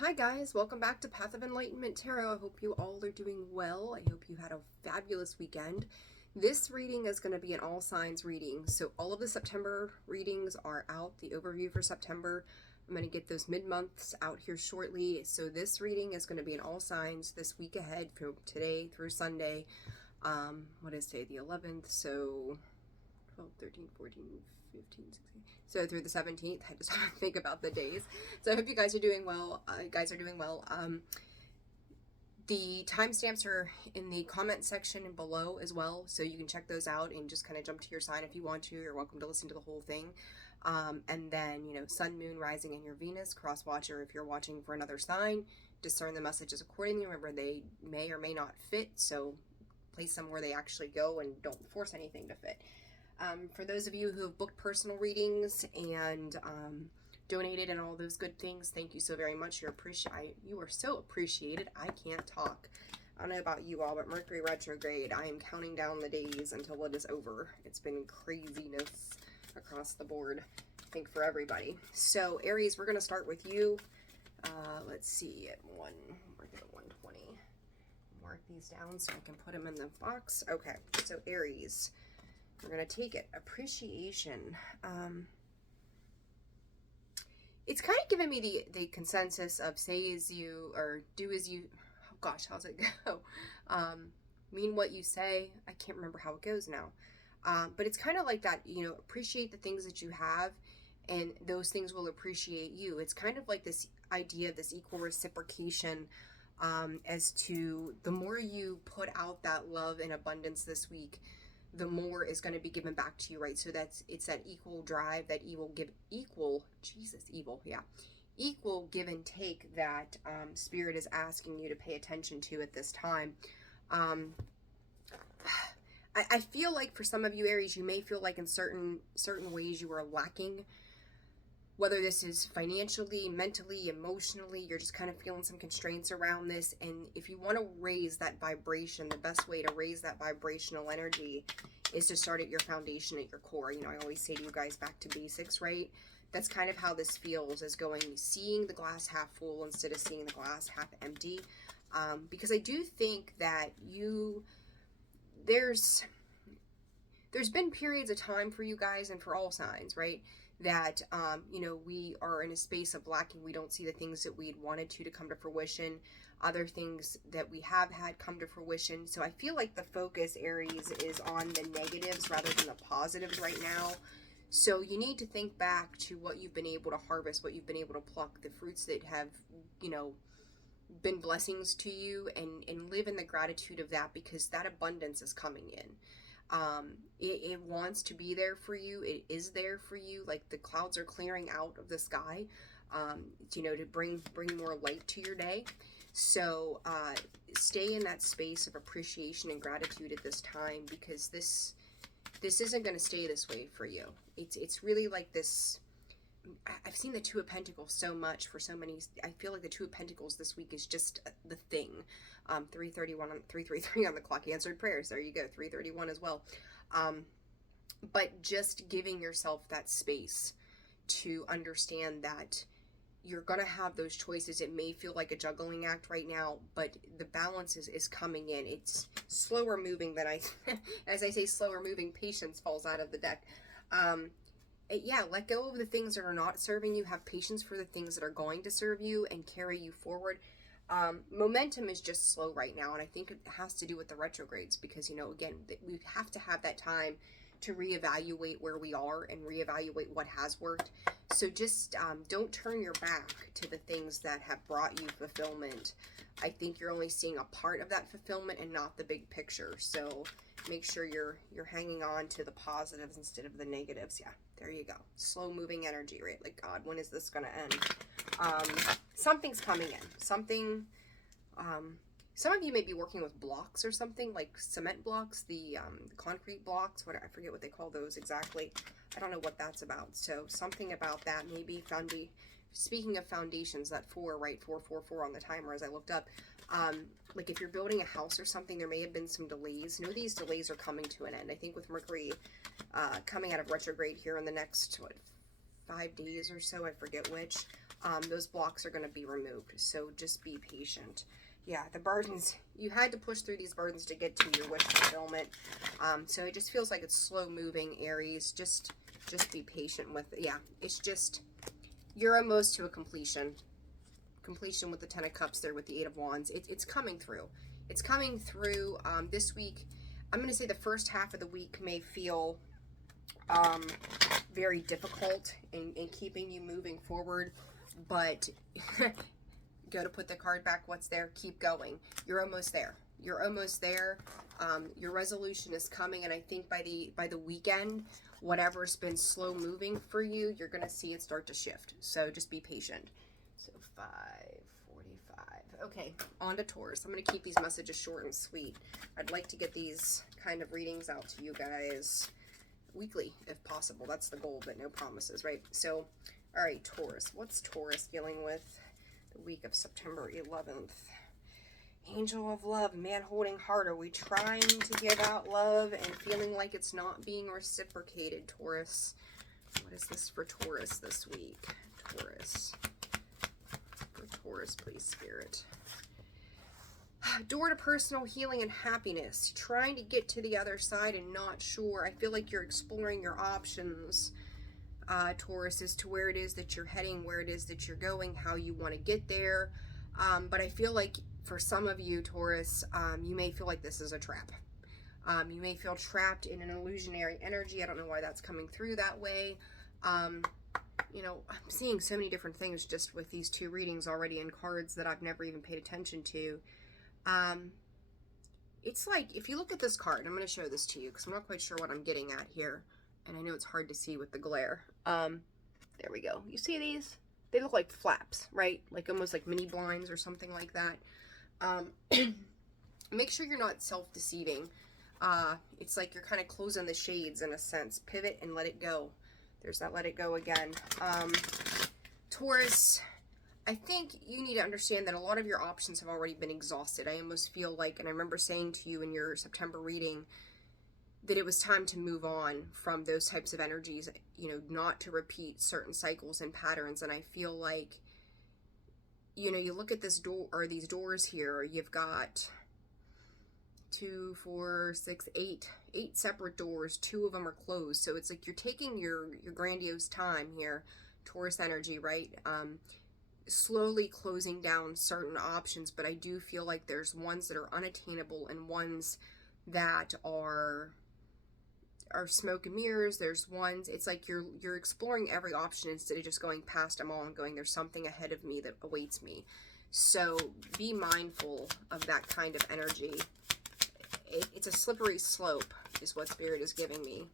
Hi guys, welcome back to Path of Enlightenment Tarot. I hope you all are doing well. I hope you had a fabulous weekend. This reading is going to be an all signs reading. So all of the September readings are out, the overview for September. I'm going to get those mid-months out here shortly. So this reading is going to be in all signs this week ahead from today through Sunday. What is today? The 11th. So 12, 13, 14, 15, 16. So through the 17th, I just have to think about the days. So I hope you guys are doing well. The timestamps are in the comment section below as well, so you can check those out and just kind of jump to your sign if you want to. You're welcome to listen to the whole thing. And then, sun, moon, rising, and your Venus, cross watcher if you're watching for another sign. Discern the messages accordingly. Remember, they may or may not fit, so place them where they actually go and don't force anything to fit. For those of you who have booked personal readings and donated and all those good things, thank you so very much. You are so appreciated. I can't talk. I don't know about you all, but Mercury retrograde, I am counting down the days until it is over. It's been craziness across the board, I think, for everybody. So Aries, we're going to start with you. Let's see, we're at 120. Mark these down so I can put them in the box. Okay, so Aries, we're going to take it. Appreciation. It's kind of giving me the consensus of say as you or do as you. Oh gosh, how's it go? Mean what you say. I can't remember how it goes now. But it's kind of like that, appreciate the things that you have and those things will appreciate you. It's kind of like this idea of this equal reciprocation, as to the more you put out that love and abundance this week, the more is going to be given back to you, right? So it's that equal drive, that equal give and take that Spirit is asking you to pay attention to at this time. I feel like for some of you Aries, you may feel like in certain ways you are lacking, whether this is financially, mentally, emotionally, you're just kind of feeling some constraints around this. And if you want to raise that vibration, the best way to raise that vibrational energy is to start at your foundation, at your core. I always say to you guys, back to basics, right? That's kind of how this feels, is seeing the glass half full instead of seeing the glass half empty. Because I do think that there's been periods of time for you guys and for all signs, right? That, we are in a space of lacking. We don't see the things that we'd wanted to come to fruition. Other things that we have had come to fruition. So I feel like the focus, Aries, is on the negatives rather than the positives right now. So you need to think back to what you've been able to harvest, what you've been able to pluck, the fruits that have, been blessings to you, and live in the gratitude of that, because that abundance is coming in. It wants to be there for you. It is there for you. Like the clouds are clearing out of the sky, to bring more light to your day. So stay in that space of appreciation and gratitude at this time, because this isn't going to stay this way for you. It's really like this. I've seen the Two of Pentacles so much for so many. I feel like the Two of Pentacles this week is just the thing. 333 on the clock. Answered prayers. There you go. 331 as well. But just giving yourself that space to understand that you're going to have those choices. It may feel like a juggling act right now, but the balance is coming in. It's slower moving than as I say, slower moving, patience falls out of the deck. Let go of the things that are not serving you. Have patience for the things that are going to serve you and carry you forward. Momentum is just slow right now, and I think it has to do with the retrogrades, because, again, we have to have that time to reevaluate where we are and reevaluate what has worked. So just don't turn your back to the things that have brought you fulfillment. I think you're only seeing a part of that fulfillment and not the big picture. So make sure you're hanging on to the positives instead of the negatives. Yeah, there you go. Slow moving energy, right? Like, God, when is this going to end? Something's coming in. Some of you may be working with blocks or something, like cement blocks, the concrete blocks. I forget what they call those exactly. I don't know what that's about. So something about that, maybe speaking of foundations, that 4, right? 444 on the timer as I looked up. Like if you're building a house or something, there may have been some delays. These delays are coming to an end. I think with Mercury coming out of retrograde here in the next 5 days or so, I forget which, those blocks are going to be removed. So just be patient. Yeah, the burdens, you had to push through these burdens to get to your wish fulfillment. So it just feels like it's slow moving, Aries. Just be patient with it. Yeah, it's just, you're almost to a completion. Completion with the 10 of Cups there with the 8 of Wands. It's coming through. It's coming through this week. I'm going to say the first half of the week may feel very difficult in keeping you moving forward, but go to put the card back. What's there? Keep going. You're almost there. You're almost there. Your resolution is coming, and I think by the weekend, whatever's been slow moving for you, you're going to see it start to shift. So just be patient. So 5:45. Okay, on to Taurus. I'm going to keep these messages short and sweet. I'd like to get these kind of readings out to you guys weekly if possible. That's the goal, but no promises, right? So, all right, Taurus. What's Taurus dealing with the week of September 11th? Angel of love, man holding heart. Are we trying to give out love and feeling like it's not being reciprocated, Taurus? What is this for Taurus this week? Taurus. For Taurus, please, Spirit. Door to personal healing and happiness. Trying to get to the other side and not sure. I feel like you're exploring your options, Taurus, as to where it is that you're heading, where it is that you're going, how you want to get there. But I feel like for some of you, Taurus, you may feel like this is a trap. You may feel trapped in an illusionary energy. I don't know why that's coming through that way. You know, I'm seeing so many different things just with these two readings already in cards that I've never even paid attention to. It's like, if you look at this card, I'm going to show this to you because I'm not quite sure what I'm getting at here. And I know it's hard to see with the glare. There we go. You see these? They look like flaps, right? Like almost like mini blinds or something like that. Make sure you're not self-deceiving. It's like you're kind of closing the shades in a sense. Pivot and let it go. There's that let it go again. Taurus, I think you need to understand that a lot of your options have already been exhausted. I almost feel like, and I remember saying to you in your September reading, that it was time to move on from those types of energies, you know, not to repeat certain cycles and patterns. And I feel like, you know, you look at this door, or these doors here, you've got 2, 4, 6, 8 separate doors. 2 of them are closed. So it's like you're taking your grandiose time here, Taurus energy, right? Slowly closing down certain options, but I do feel like there's ones that are unattainable and ones that are smoke and mirrors. There's ones, it's like you're exploring every option instead of just going past them all and going, there's something ahead of me that awaits me. So be mindful of that kind of energy. It's a slippery slope is what Spirit is giving me.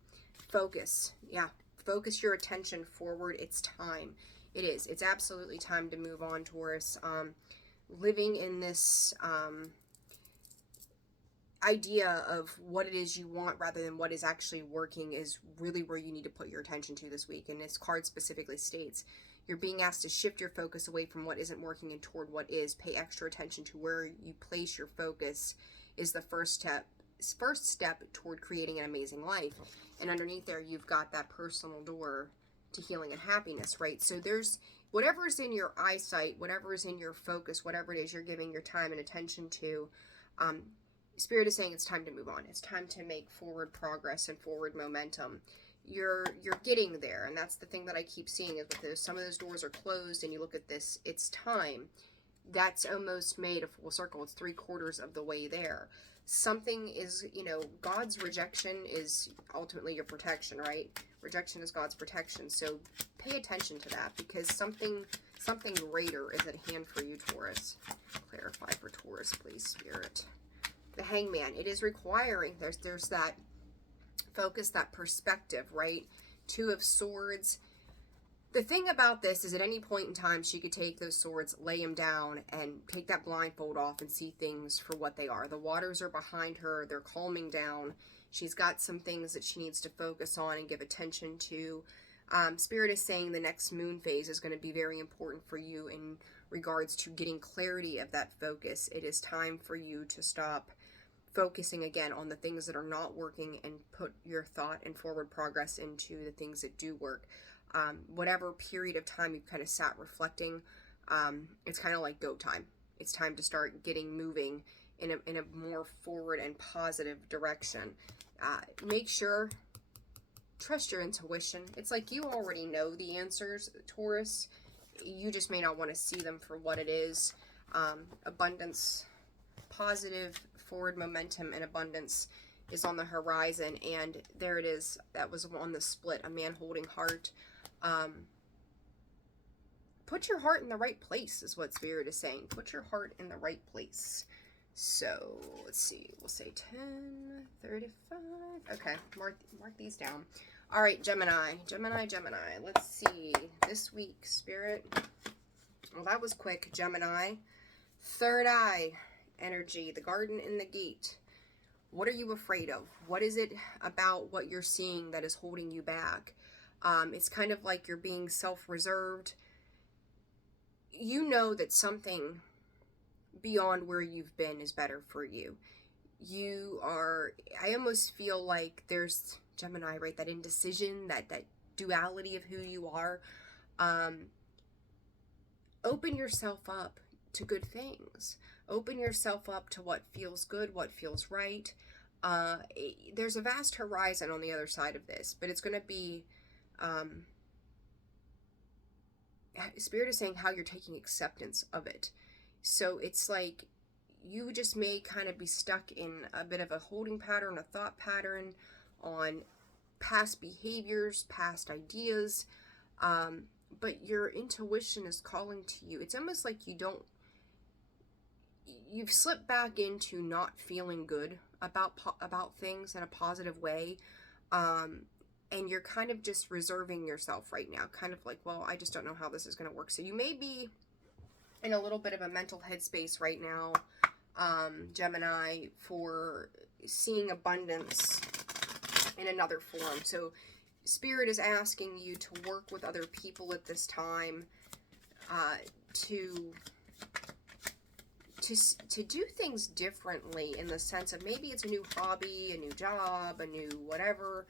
Focus. Yeah, focus your attention forward. It's time. It is. It's absolutely time to move on, Taurus. Living in this idea of what it is you want rather than what is actually working is really where you need to put your attention to this week. And this card specifically states you're being asked to shift your focus away from what isn't working and toward what is. Pay extra attention to where you place your focus is the first step toward creating an amazing life. And underneath there, you've got that personal door to healing and happiness, right? So there's whatever is in your eyesight, whatever is in your focus, whatever it is you're giving your time and attention to, Spirit is saying it's time to move on. It's time to make forward progress and forward momentum. You're getting there, and that's the thing that I keep seeing is with those, some of those doors are closed, and you look at this, it's time. That's almost made a full circle. It's 3/4 of the way there. Something is, you know, God's rejection is ultimately your protection, right? Rejection is God's protection. So pay attention to that because something greater is at hand for you, Taurus. Clarify for Taurus, please, Spirit. The Hangman, it is requiring, there's that focus, that perspective, right? 2 of Swords. The thing about this is at any point in time, she could take those swords, lay them down, and take that blindfold off and see things for what they are. The waters are behind her. They're calming down. She's got some things that she needs to focus on and give attention to. Spirit is saying the next moon phase is going to be very important for you in regards to getting clarity of that focus. It is time for you to stop focusing again on the things that are not working and put your thought and forward progress into the things that do work. whatever period of time you've kind of sat reflecting, it's kind of like go time. It's time to start getting moving in a more forward and positive direction. Make sure, trust your intuition. It's like you already know the answers, Taurus. You just may not want to see them for what it is. Abundance, positive, forward momentum and abundance is on the horizon, and there it is. That was on the split, a man holding heart. Put your heart in the right place is what Spirit is saying. Put your heart in the right place. So let's see, we'll say 10:35. Okay, mark these down. All right, Gemini. Let's see, this week, Spirit. Well, that was quick. Gemini, third eye energy, the garden and the gate. What are you afraid of? What is it about what you're seeing that is holding you back? It's kind of like you're being self-reserved. You know that something beyond where you've been is better for you. I almost feel like there's, Gemini, right, that indecision, that duality of who you are. Open yourself up to good things. Open yourself up to what feels good, what feels right. There's a vast horizon on the other side of this, but it's going to be, Spirit is saying how you're taking acceptance of it. So it's like you just may kind of be stuck in a bit of a holding pattern, a thought pattern on past behaviors, past ideas, but your intuition is calling to you. It's almost like you've slipped back into not feeling good about things in a positive way, and you're kind of just reserving yourself right now, kind of like, well, I just don't know how this is going to work. So you may be in a little bit of a mental headspace right now, Gemini, for seeing abundance in another form. So Spirit is asking you to work with other people at this time, to do things differently, in the sense of maybe it's a new hobby, a new job, a new whatever,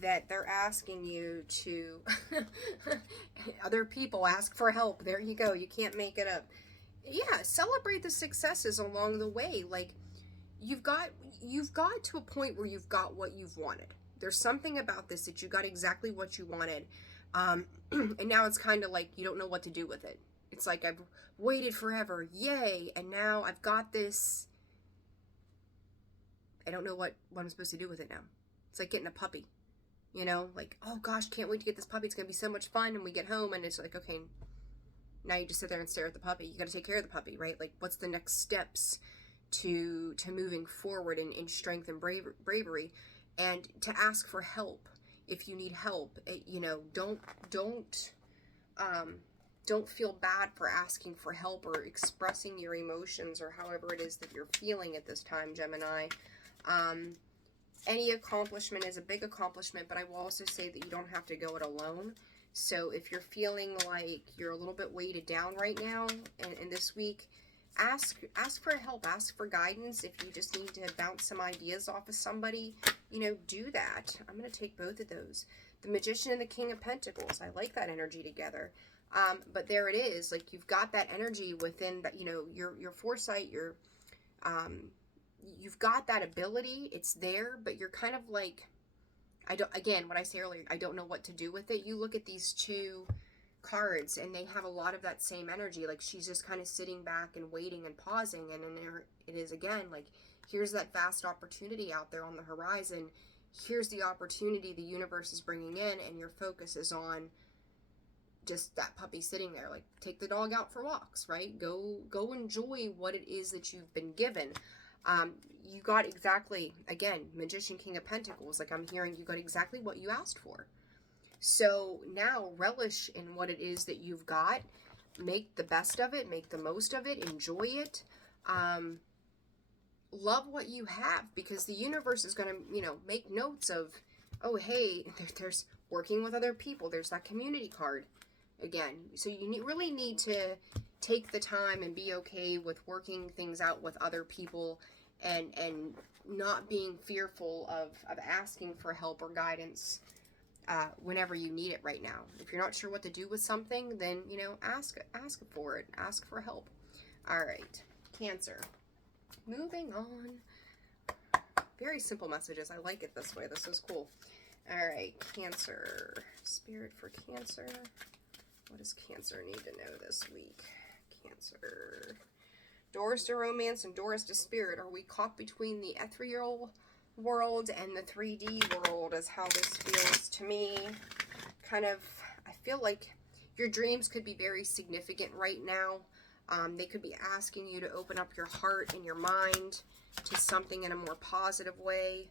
that they're asking you to, other people ask for help. There you go. You can't make it up. Yeah, celebrate the successes along the way. Like, you've got to a point where you've got what you've wanted. There's something about this that you got exactly what you wanted. And now it's kind of like you don't know what to do with it. It's like, I've waited forever. Yay. And now I've got this. I don't know what I'm supposed to do with it now. It's like getting a puppy, you know, like, oh gosh, can't wait to get this puppy. It's going to be so much fun. And we get home and it's like, okay, now you just sit there and stare at the puppy. You got to take care of the puppy, right? Like, what's the next steps to moving forward in strength and bravery, and to ask for help if you need help. You know, don't feel bad for asking for help or expressing your emotions or however it is that you're feeling at this time, Gemini. Any accomplishment is a big accomplishment, but I will also say that you don't have to go it alone. So if you're feeling like you're a little bit weighted down right now, and this week, ask for help, ask for guidance. If you just need to bounce some ideas off of somebody, you know, do that. I'm going to take both of those. The Magician and the King of Pentacles. I like that energy together. But there it is. Like, you've got that energy within that, you know, your foresight, you've got that ability. It's there, but you're kind of like, again, what I say earlier, I don't know what to do with it. You look at these two cards and they have a lot of that same energy. Like, she's just kind of sitting back and waiting and pausing, and then there it is again. Like, here's that vast opportunity out there on the horizon. Here's the opportunity the universe is bringing in, and your focus is on just that puppy sitting there. Like, take the dog out for walks, right? Go enjoy what it is that you've been given. You got exactly, again, Magician, King of Pentacles. Like, I'm hearing you got exactly what you asked for. So now relish in what it is that you've got. Make the best of it. Make the most of it. Enjoy it. Love what you have, because the universe is going to, you know, make notes of, oh, hey, there's working with other people. There's that community card again. So you really need to take the time and be okay with working things out with other people, and not being fearful of asking for help or guidance whenever you need it right now. If you're not sure what to do with something, then, you know, ask for it. Ask for help. All right, Cancer. Moving on. Very simple messages. I like it this way. This is cool. All right, Cancer. Spirit for Cancer. What does Cancer need to know this week? Cancer. Doors to romance and doors to spirit. Are we caught between the ethereal world and the 3D world is how this feels to me. Kind of, I feel like your dreams could be very significant right now. They could be asking you to open up your heart and your mind to something in a more positive way.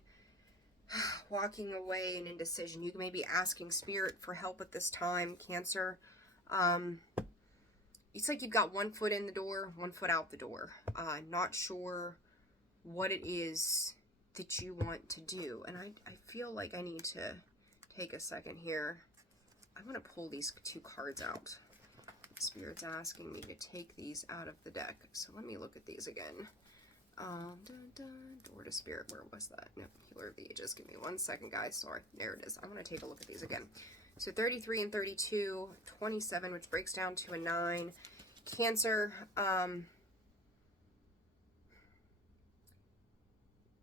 Walking away in indecision. You may be asking spirit for help at this time, Cancer. It's like you've got one foot in the door, one foot out the door. Not sure what it is that you want to do. And I feel like I need to take a second here. I want to pull these two cards out. Spirit's asking me to take these out of the deck. So let me look at these again. Door to Spirit. Where was that? No, Healer of the Ages. Give me 1 second, guys. Sorry. There it is. I want to take a look at these again. So 33 and 32, 27, which breaks down to a 9. Cancer.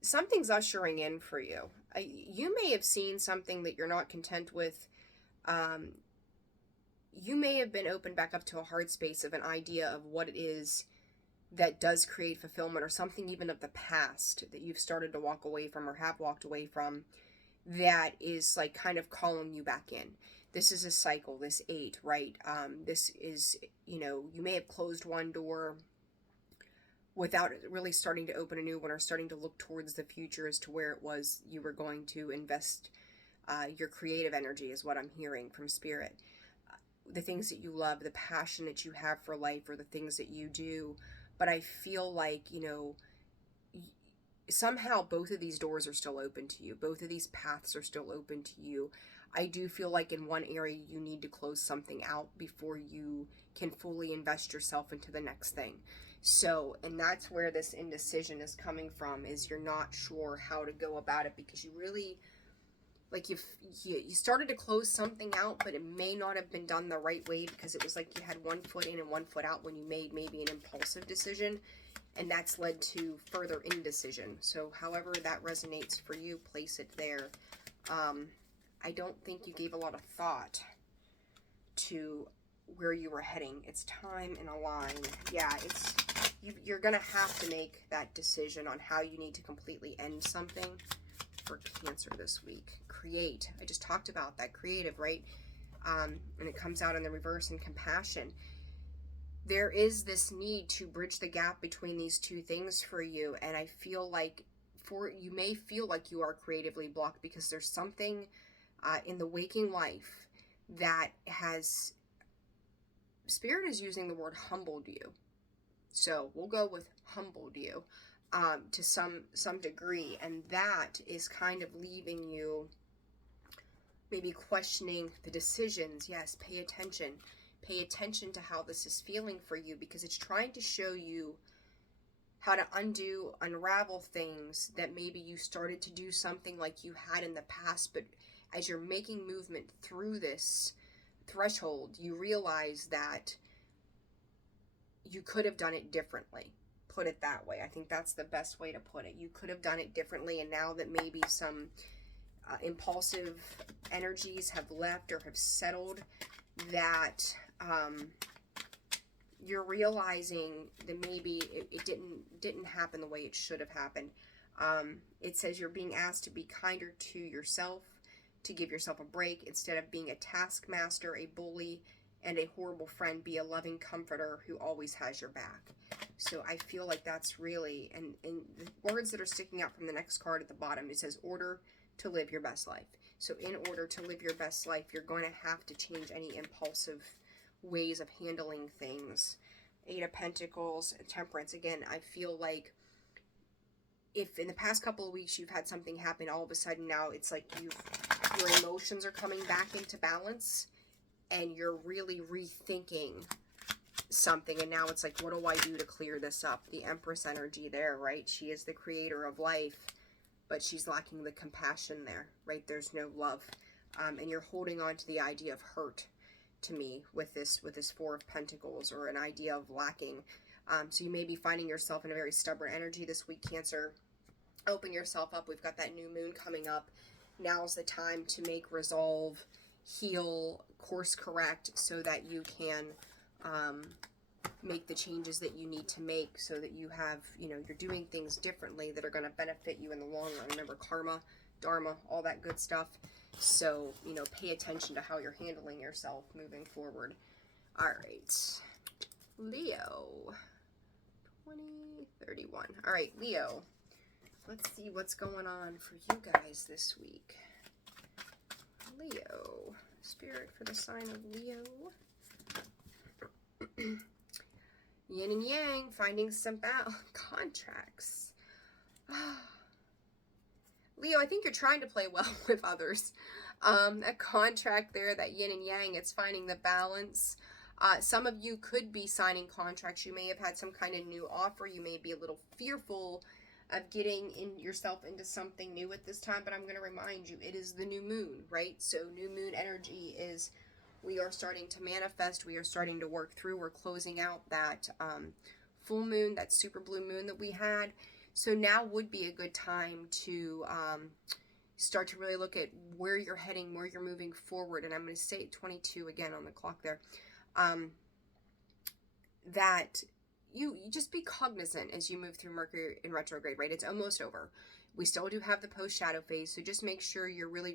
Something's ushering in for you. You may have seen something that you're not content with. You may have been opened back up to a hard space of an idea of what it is that does create fulfillment, or something even of the past that you've started to walk away from or have walked away from that is like kind of calling you back in. This is a cycle, this 8, right? This is, you know, you may have closed one door without really starting to open a new one, or starting to look towards the future as to where it was you were going to invest your creative energy, is what I'm hearing from Spirit. The things that you love, the passion that you have for life, or the things that you do. But I feel like, you know, somehow both of these doors are still open to you. Both of these paths are still open to you. I do feel like in one area you need to close something out before you can fully invest yourself into the next thing. So, and that's where this indecision is coming from, is you're not sure how to go about it, because you really, like, you started to close something out, but it may not have been done the right way, because it was like you had one foot in and one foot out when you made maybe an impulsive decision, and that's led to further indecision. So however that resonates for you, place it there. I don't think you gave a lot of thought to where you were heading. It's time in a line. Yeah, you're gonna have to make that decision on how you need to completely end something for Cancer this week. Create. I just talked about that. Creative, right? And it comes out in the reverse in compassion. There is this need to bridge the gap between these two things for you, and I feel like you may feel like you are creatively blocked because there's something in the waking life that has, Spirit is using the word humbled you. So we'll go with humbled you to some degree, and that is kind of leaving you maybe questioning the decisions. Yes, pay attention. Pay attention to how this is feeling for you, because it's trying to show you how to unravel things that maybe you started to do something like you had in the past, but as you're making movement through this threshold, you realize that you could have done it differently. Put it that way. I think that's the best way to put it. You could have done it differently, and now that maybe some impulsive energies have left or have settled, that you're realizing that maybe it didn't happen the way it should have happened. It says you're being asked to be kinder to yourself, to give yourself a break. Instead of being a taskmaster, a bully, and a horrible friend, be a loving comforter who always has your back. So I feel like that's really, and the words that are sticking out from the next card at the bottom, it says order to live your best life. So in order to live your best life, you're going to have to change any impulsive ways of handling things. 8 of Pentacles, Temperance. Again, I feel like if in the past couple of weeks you've had something happen, all of a sudden now it's like your emotions are coming back into balance, and you're really rethinking something, and now it's like, what do I do to clear this up? The Empress energy there, right? She is the creator of life, but she's lacking the compassion there, right? There's no love. and you're holding on to the idea of hurt to me with this Four of Pentacles, or an idea of lacking. So you may be finding yourself in a very stubborn energy this week, Cancer. Open yourself up. We've got that new moon coming up. Now's the time to make resolve, heal, course correct, so that you can make the changes that you need to make, so that you have, you're doing things differently that are going to benefit you in the long run. Remember, karma, dharma, all that good stuff. So, pay attention to how you're handling yourself moving forward. All right, Leo, 2031. All right, Leo, let's see what's going on for you guys this week. Leo, spirit for the sign of Leo. Yin and yang, finding some contracts. Leo, I think you're trying to play well with others. That contract there, that yin and yang, it's finding the balance. Some of you could be signing contracts. You may have had some kind of new offer. You may be a little fearful of getting yourself into something new at this time, but I'm going to remind you, it is the new moon, right? So new moon energy is, we are starting to manifest. We are starting to work through. We're closing out that full moon, that super blue moon that we had. So now would be a good time to start to really look at where you're heading, where you're moving forward. And I'm going to say 22 again on the clock there. That you just be cognizant as you move through Mercury in retrograde, right? It's almost over. We still do have the post-shadow phase. So just make sure you're really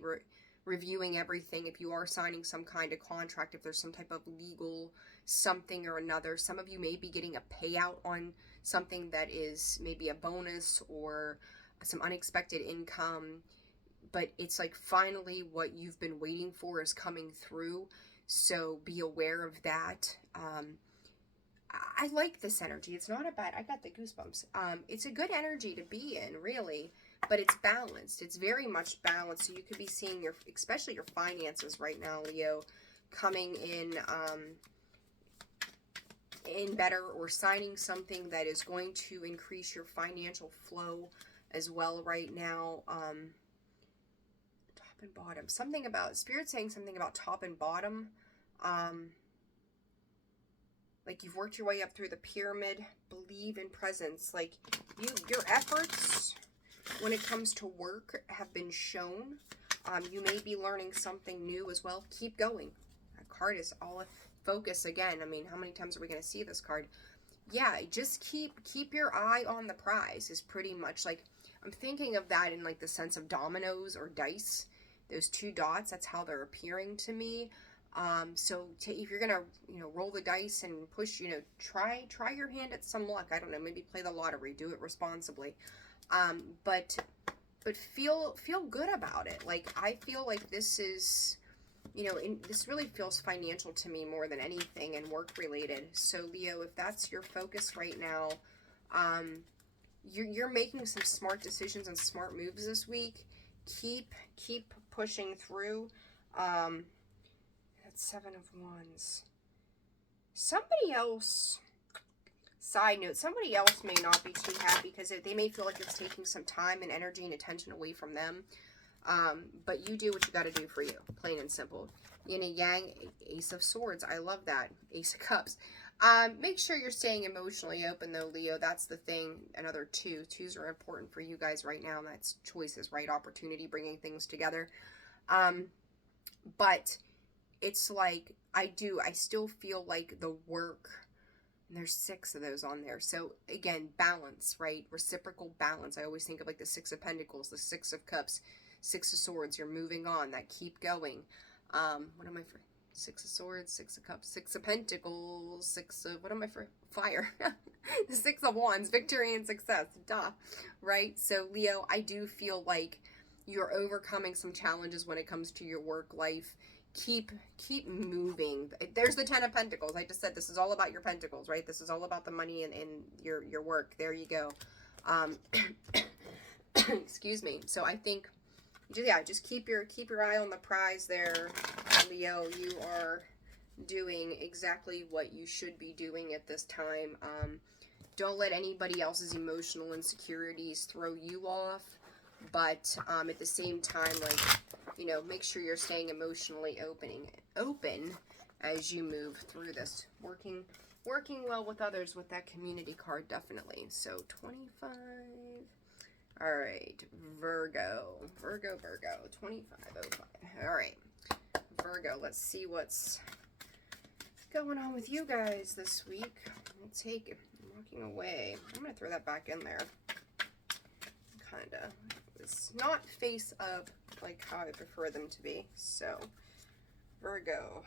reviewing everything. If you are signing some kind of contract, if there's some type of legal something or another, some of you may be getting a payout on something that is maybe a bonus or some unexpected income, but it's like finally what you've been waiting for is coming through. So be aware of that. I like this energy. It's not a bad, I got the goosebumps. It's a good energy to be in, really, but it's balanced. It's very much balanced. So you could be seeing especially your finances right now, Leo, coming in better, or signing something that is going to increase your financial flow as well right now. Top and bottom. Something about, Spirit saying something about top and bottom. Like you've worked your way up through the pyramid. Believe in presence. Like your efforts when it comes to work have been shown. You may be learning something new as well. Keep going. That card is all focus again. I mean, how many times are we going to see this card? Yeah, just keep your eye on the prize is pretty much like, I'm thinking of that in like the sense of dominoes or dice. Those two dots, that's how they're appearing to me. So if you're gonna, roll the dice and push, try your hand at some luck. I don't know, maybe play the lottery, do it responsibly. But feel good about it. Like, I feel like this is, this really feels financial to me more than anything, and work related. So Leo, if that's your focus right now, you're making some smart decisions and smart moves this week. Keep pushing through. Seven of Wands. Somebody else, side note, somebody else may not be too happy because they may feel like it's taking some time and energy and attention away from them. But you do what you got to do for you, plain and simple. Yin and yang, Ace of Swords. I love that. Ace of Cups. Make sure you're staying emotionally open though, Leo. That's the thing. Another two. Twos are important for you guys right now. And that's choices, right? Opportunity, bringing things together. But it's like, I still feel like the work, and there's 6 of those on there. So again, balance, right? Reciprocal balance. I always think of like the 6 of Pentacles, the 6 of Cups, 6 of Swords. You're moving on, that keep going. What am I for? 6 of Swords, 6 of Cups, 6 of Pentacles, 6 of, what am I for? Fire. The 6 of Wands, victory and success. Duh. Right? So Leo, I do feel like you're overcoming some challenges when it comes to your work life. Keep moving. There's the 10 of Pentacles. I just said this is all about your pentacles, right? This is all about the money and your work. There you go. Excuse me. So I think, yeah, just keep your eye on the prize there, Leo. You are doing exactly what you should be doing at this time. Don't let anybody else's emotional insecurities throw you off. But at the same time, like, you know, make sure you're staying emotionally open as you move through this. Working well with others with that community card, definitely. So 25. All right, Virgo, 2505. All right, Virgo, let's see what's going on with you guys this week. We'll take it. Walking away. I'm going to throw that back in there. Kind of. It's not face up like how I prefer them to be. So, Virgo.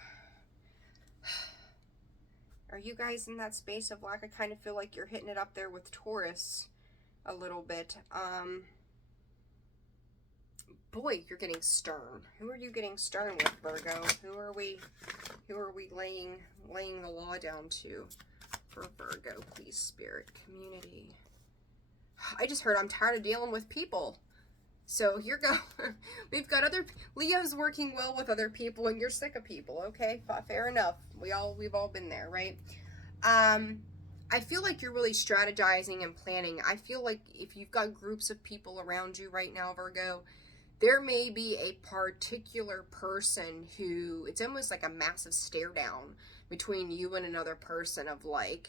Are you guys in that space of lack? I kind of feel like you're hitting it up there with Taurus a little bit. Boy, you're getting stern. Who are you getting stern with, Virgo? Who are we laying the law down to for Virgo, please, Spirit? Community. I just heard I'm tired of dealing with people. So here go. We've got other Leo's working well with other people, and you're sick of people. Okay, fair enough. We've all been there, right? I feel like you're really strategizing and planning. I feel like if you've got groups of people around you right now, Virgo, there may be a particular person who, it's almost like a massive stare down between you and another person of like,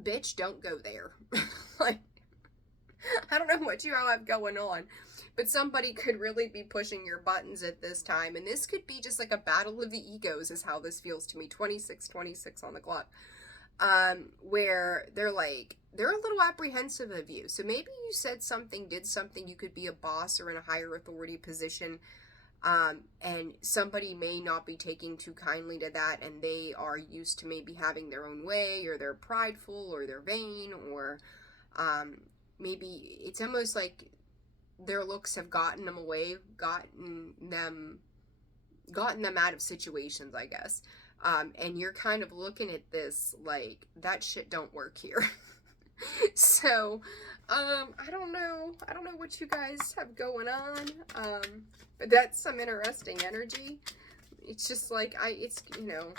bitch, don't go there. Like, I don't know what you all have going on, but somebody could really be pushing your buttons at this time. And this could be just like a battle of the egos is how this feels to me. 26 on the clock. Where they're a little apprehensive of you. So maybe you said something, did something, you could be a boss or in a higher authority position. And somebody may not be taking too kindly to that, and they are used to maybe having their own way, or they're prideful, or they're vain, or maybe it's almost like their looks have gotten them away, gotten them out of situations, I guess. And you're kind of looking at this like, that shit don't work here. So, I don't know what you guys have going on, but that's some interesting energy. It's just like, you know,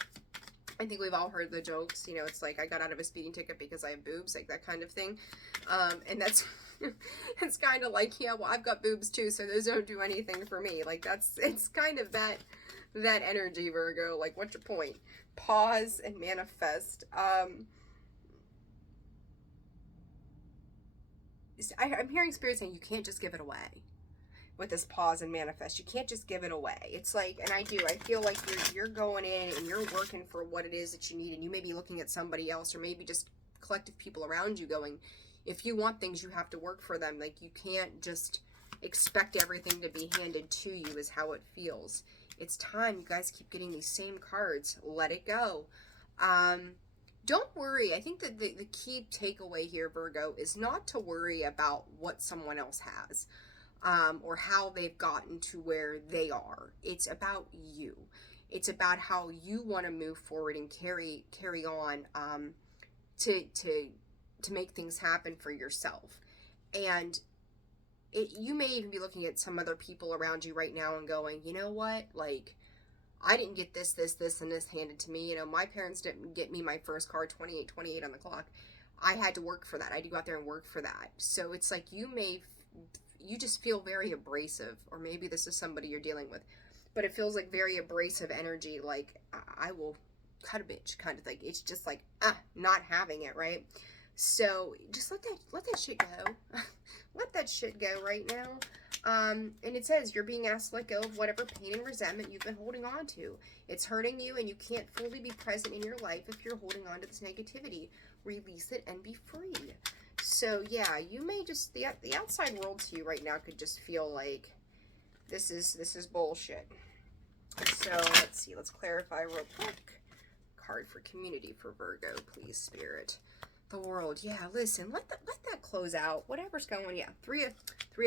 I think we've all heard the jokes, you know, it's like, I got out of a speeding ticket because I have boobs, like that kind of thing. And that's, it's kind of like, yeah, well, I've got boobs too, so those don't do anything for me. Like, it's kind of that energy, Virgo. Like, what's your point? Pause and manifest. I'm hearing Spirit saying you can't just give it away with this pause and manifest. You can't just give it away. It's like, and I feel like you're going in and you're working for what it is that you need, and you may be looking at somebody else or maybe just collective people around you going, if you want things, you have to work for them. Like, you can't just expect everything to be handed to you is how it feels. It's time. You guys keep getting these same cards. Let it go. Don't worry. I think that the key takeaway here, Virgo, is not to worry about what someone else has, or how they've gotten to where they are. It's about you. It's about how you want to move forward and carry on, to make things happen for yourself. And you may even be looking at some other people around you right now and going, you know what, like, I didn't get this, and this handed to me. You know, my parents didn't get me my first car, 28 on the clock. I had to work for that. I had to go out there and work for that. So it's like you just feel very abrasive, or maybe this is somebody you're dealing with, but it feels like very abrasive energy, like, I will cut a bitch kind of thing. It's just like, not having it, right? So just let that shit go. Let that shit go right now. And it says you're being asked to let go of whatever pain and resentment you've been holding on to. It's hurting you, and you can't fully be present in your life if you're holding on to this negativity. Release it and be free. So yeah, you may just, the outside world to you right now could just feel like this is bullshit. So let's see, let's clarify real quick. Card for community for Virgo, please, Spirit. The world. Yeah, listen, let that close out. Whatever's going, yeah. Three of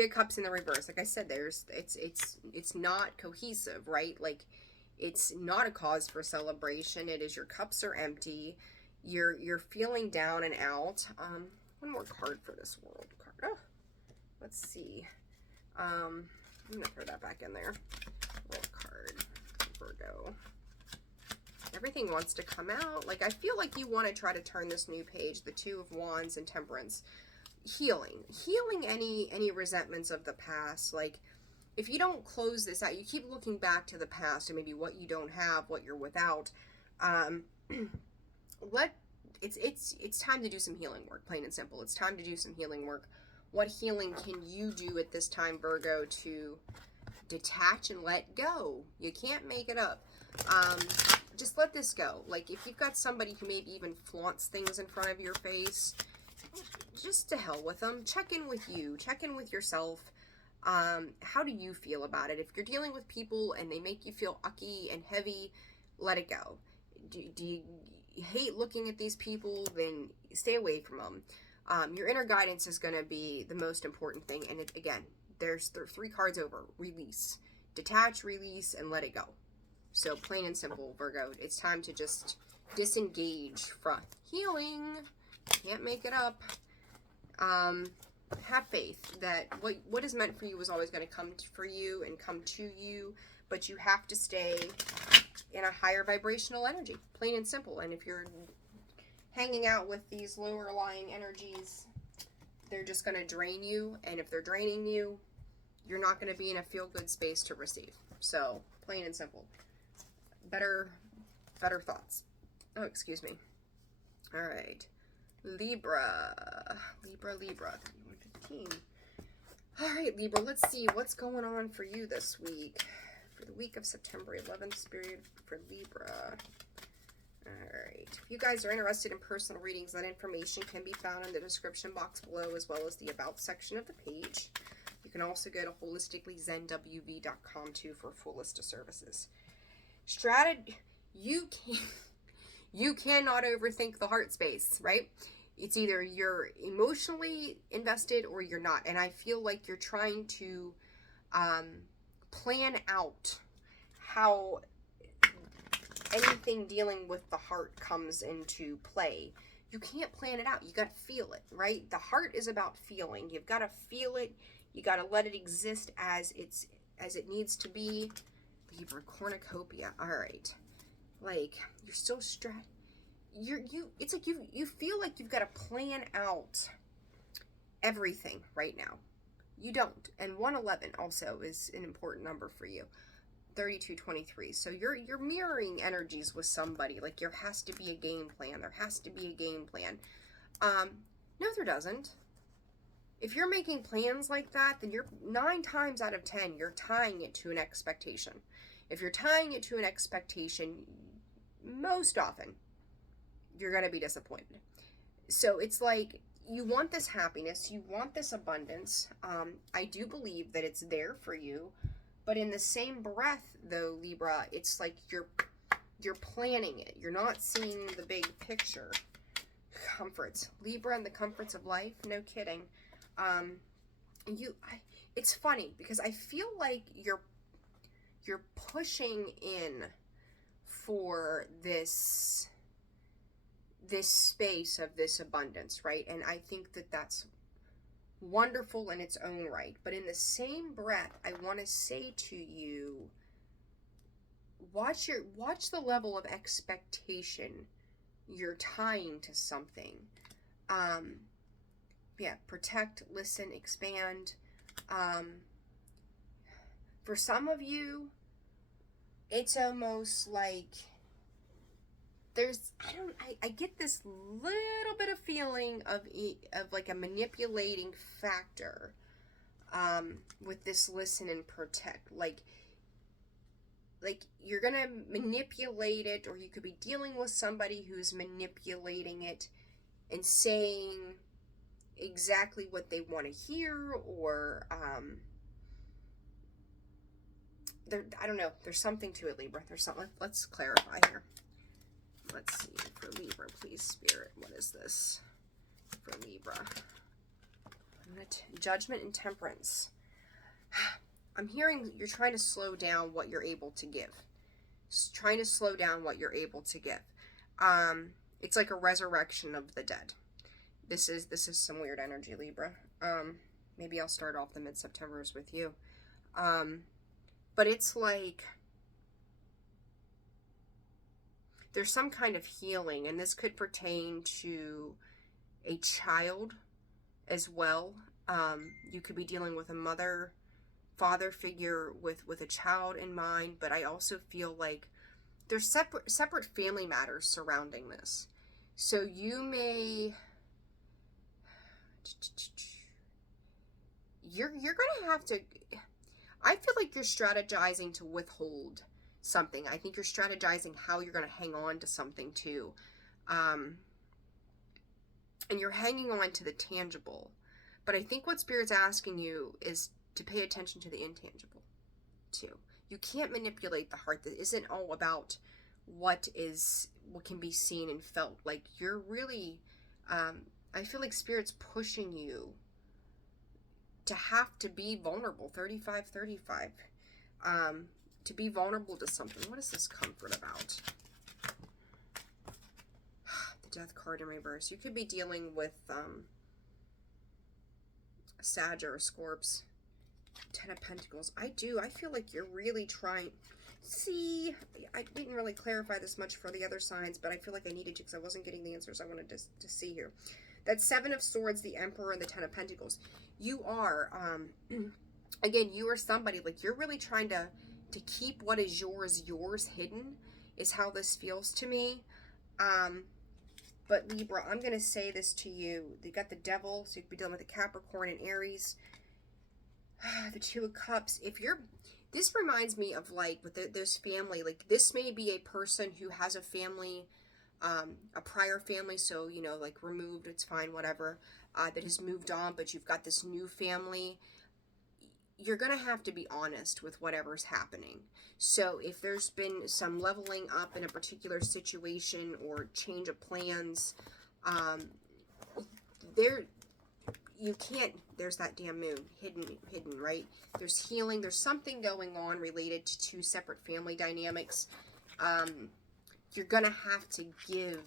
Cups in the reverse. Like I said, it's not cohesive, right? Like, it's not a cause for celebration. It is your cups are empty. You're feeling down and out. One more card for this world card. Oh, let's see. I'm gonna throw that back in there. World card, Virgo. Everything wants to come out. Like, I feel like you want to try to turn this new page. The Two of Wands and Temperance. Healing any resentments of the past. Like, if you don't close this out, you keep looking back to the past and maybe what you don't have, what you're without. Um, it's time to do some healing work, plain and simple. It's time to do some healing work. What healing can you do at this time, Virgo, to detach and let go? You can't make it up. Just let this go. Like, if you've got somebody who maybe even flaunts things in front of your face, just to hell with them. Check in with you. Check in with yourself. How do you feel about it? If you're dealing with people and they make you feel ucky and heavy, let it go. Do you hate looking at these people? Then stay away from them. Your inner guidance is going to be the most important thing. And again, there's 3 cards over. Release. Detach, release, and let it go. So plain and simple, Virgo. It's time to just disengage from healing. Can't make it up. Have faith that what is meant for you is always going to come for you and come to you, but you have to stay in a higher vibrational energy, plain and simple. And if you're hanging out with these lower lying energies, they're just going to drain you, and if they're draining you, you're not going to be in a feel-good space to receive. So plain and simple. Better thoughts. Oh, excuse me. All right. Libra. 115. All right, Libra, let's see what's going on for you this week. For the week of September 11th, spirit for Libra. All right. If you guys are interested in personal readings, that information can be found in the description box below, as well as the About section of the page. You can also go to holisticallyzenwv.com too for a full list of services. You cannot overthink the heart space, right? It's either you're emotionally invested or you're not. And I feel like you're trying to plan out how anything dealing with the heart comes into play. You can't plan it out. You got to feel it, right? The heart is about feeling. You've got to feel it. You got to let it exist as it needs to be. Libra cornucopia. All right. Like, you're still stressed. It's like you feel like you've got to plan out everything right now. You don't. And 111 also is an important number for you. 3223. So you're mirroring energies with somebody. Like, there has to be a game plan. There has to be a game plan. No, there doesn't. If you're making plans like that, then you're 9 times out of 10, you're tying it to an expectation. If you're tying it to an expectation, most often, you're going to be disappointed. So it's like, you want this happiness, you want this abundance. I do believe that it's there for you, but in the same breath, though, Libra, it's like you're planning it. You're not seeing the big picture. Comforts. Libra and the comforts of life, no kidding. It's funny because I feel like you're pushing in for this space of this abundance, right? And I think that that's wonderful in its own right. But in the same breath, I want to say to you, watch the level of expectation you're tying to something. Protect, listen, expand. For some of you, it's almost like I get this little bit of feeling of like a manipulating factor with this listen and protect. Like you're gonna manipulate it, or you could be dealing with somebody who's manipulating it and saying exactly what they want to hear, or I don't know. There's something to it, Libra. There's something. Let's clarify here. Let's see. For Libra, please, Spirit. What is this for Libra? Judgment and Temperance. I'm hearing you're trying to slow down what you're able to give. Trying to slow down what you're able to give. It's like a resurrection of the dead. This is some weird energy, Libra. Maybe I'll start off the mid-Septembers with you. But it's like there's some kind of healing, and this could pertain to a child as well. You could be dealing with a mother, father figure with a child in mind, but I also feel like there's separate family matters surrounding this. So you may, you're gonna have to, I feel like you're strategizing to withhold something. I think you're strategizing how you're gonna hang on to something too. And you're hanging on to the tangible. But I think what Spirit's asking you is to pay attention to the intangible too. You can't manipulate the heart. That isn't all about what can be seen and felt. Like, you're really, I feel like Spirit's pushing you to have to be vulnerable. 35, to be vulnerable to something. What is this comfort about? The Death card in reverse. You could be dealing with Sag or Scorps. 10 of Pentacles. I feel like you're really trying. See, I didn't really clarify this much for the other signs, but I feel like I needed to because I wasn't getting the answers I wanted to see here. That 7 of Swords, the Emperor, and the 10 of Pentacles. You are, again, you are somebody, like, you're really trying to keep what is yours hidden, is how this feels to me. But Libra, I'm going to say this to you. You got the Devil, so you could be dealing with the Capricorn and Aries. The 2 of Cups. This reminds me of, like, with those family, like, this may be a person who has a family, a prior family, so, you know, like, removed, it's fine, whatever, that has moved on, but you've got this new family. You're going to have to be honest with whatever's happening. So if there's been some leveling up in a particular situation or change of plans, you can't, there's that damn moon, hidden, right? There's healing, there's something going on related to 2 separate family dynamics. You're going to have to give,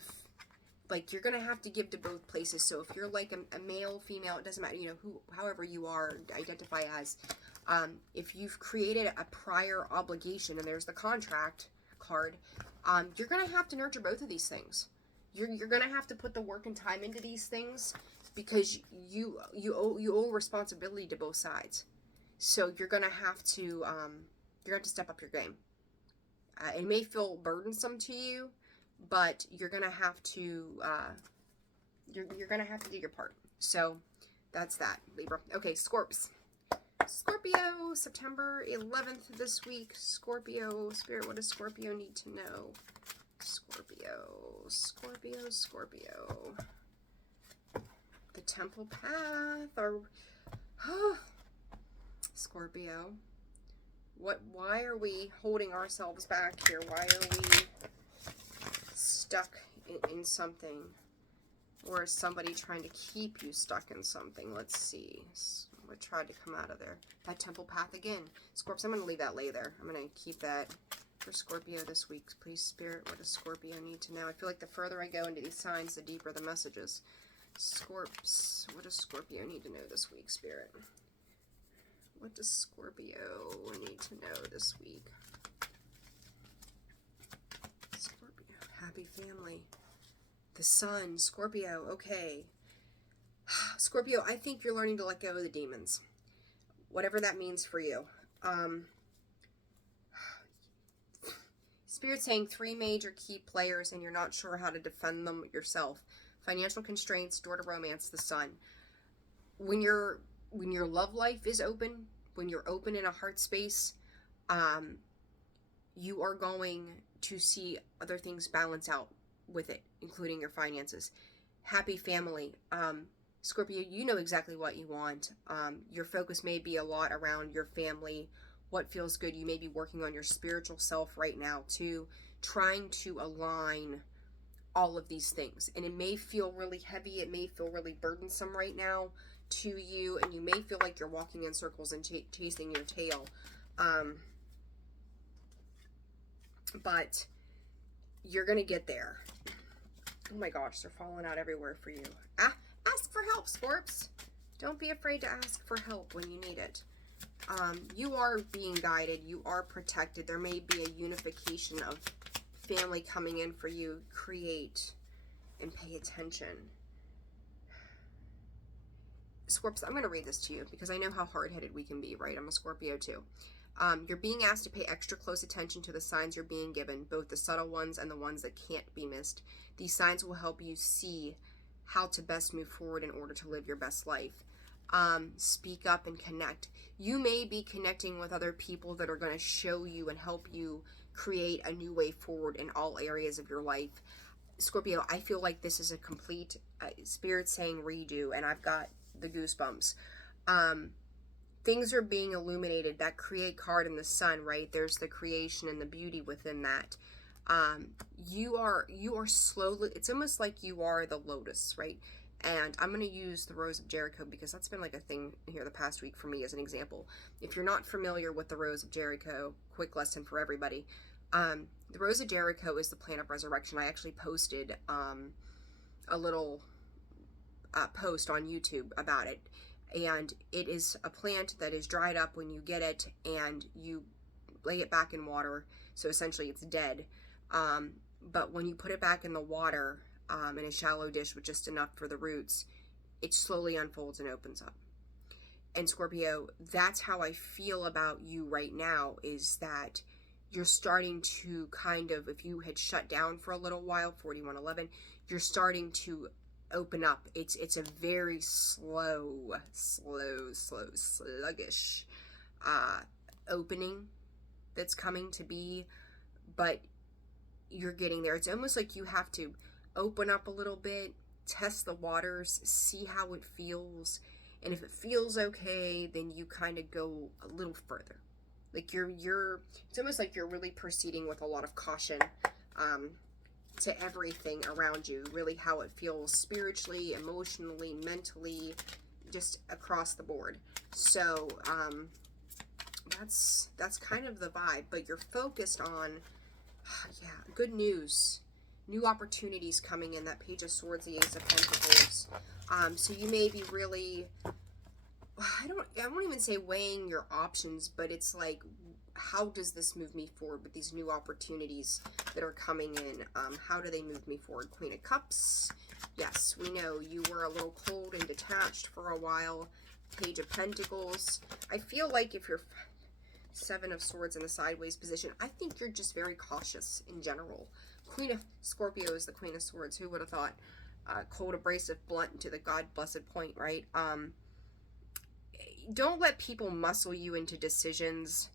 like, you're going to have to give to both places. So if you're like a male, female, it doesn't matter, you know, however you are, identify as, if you've created a prior obligation, and there's the contract card, you're going to have to nurture both of these things. You're going to have to put the work and time into these things, because you owe responsibility to both sides. So you're going to have to step up your game. It may feel burdensome to you, but you're going to have to, you're going to have to do your part. So that's that, Libra. Okay, Scorps. Scorpio, September 11th this week. Scorpio, Spirit, what does Scorpio need to know? Scorpio. The Temple Path, or Scorpio. Why are we holding ourselves back here? Why are we stuck in something? Or is somebody trying to keep you stuck in something? Let's see. What tried to come out of there? That Temple Path again. Scorps, I'm going to leave that lay there. I'm going to keep that for Scorpio this week. Please, Spirit, what does Scorpio need to know? I feel like the further I go into these signs, the deeper the messages. Scorps, what does Scorpio need to know this week, Spirit? What does Scorpio need to know this week? Scorpio, happy family. The Sun, Scorpio, okay. Scorpio, I think you're learning to let go of the demons. Whatever that means for you. Spirit's saying 3 major key players and you're not sure how to defend them yourself. Financial constraints, door to romance, the Sun. When your love life is open, when you're open in a heart space, you are going to see other things balance out with it, including your finances. Happy family. Scorpio, you know exactly what you want. Your focus may be a lot around your family, what feels good. You may be working on your spiritual self right now too, trying to align all of these things. And it may feel really heavy. It may feel really burdensome right now to you. And you may feel like you're walking in circles and chasing your tail. But you're going to get there. Oh my gosh, they're falling out everywhere for you. Ask for help, Scorps. Don't be afraid to ask for help when you need it. You are being guided. You are protected. There may be a unification of family coming in for you. Create and pay attention. Scorpios, I'm going to read this to you because I know how hard-headed we can be, right? I'm a Scorpio too. You're being asked to pay extra close attention to the signs you're being given, both the subtle ones and the ones that can't be missed. These signs will help you see how to best move forward in order to live your best life. Speak up and connect. You may be connecting with other people that are going to show you and help you create a new way forward in all areas of your life. Scorpio, I feel like this is a complete spirit saying redo, and I've got the goosebumps. Things are being illuminated. That create card in the sun, right? There's the creation and the beauty within that. You are slowly, it's almost like you are the lotus, right? And I'm going to use the Rose of Jericho because that's been like a thing here the past week for me as an example. If you're not familiar with the Rose of Jericho, quick lesson for everybody. The Rose of Jericho is the plant of resurrection. I actually posted a little post on YouTube about it. And it is a plant that is dried up when you get it and you lay it back in water. So essentially it's dead. But when you put it back in the water in a shallow dish with just enough for the roots, it slowly unfolds and opens up. And Scorpio, that's how I feel about you right now, is that you're starting to kind of, if you had shut down for a little while, 4111, you're starting to open up. It's a very sluggish opening that's coming to be, but you're getting there. It's almost like you have to open up a little bit, test the waters, see how it feels, and if it feels okay, then you kind of go a little further. Like it's almost like you're really proceeding with a lot of caution to everything around you, really how it feels spiritually, emotionally, mentally, just across the board. So that's kind of the vibe, but you're focused on, yeah, good news, new opportunities coming in. That Page of Swords, the Ace of Pentacles. So you may be really, I won't even say weighing your options, but it's like, how does this move me forward with these new opportunities that are coming in? How do they move me forward? Queen of Cups. Yes, we know you were a little cold and detached for a while. Page of Pentacles. I feel like if you're Seven of Swords in the sideways position, I think you're just very cautious in general. Queen of Scorpio is the Queen of Swords. Who would have thought? Cold, abrasive, blunt to the God blessed point, right? Don't let people muscle you into decisions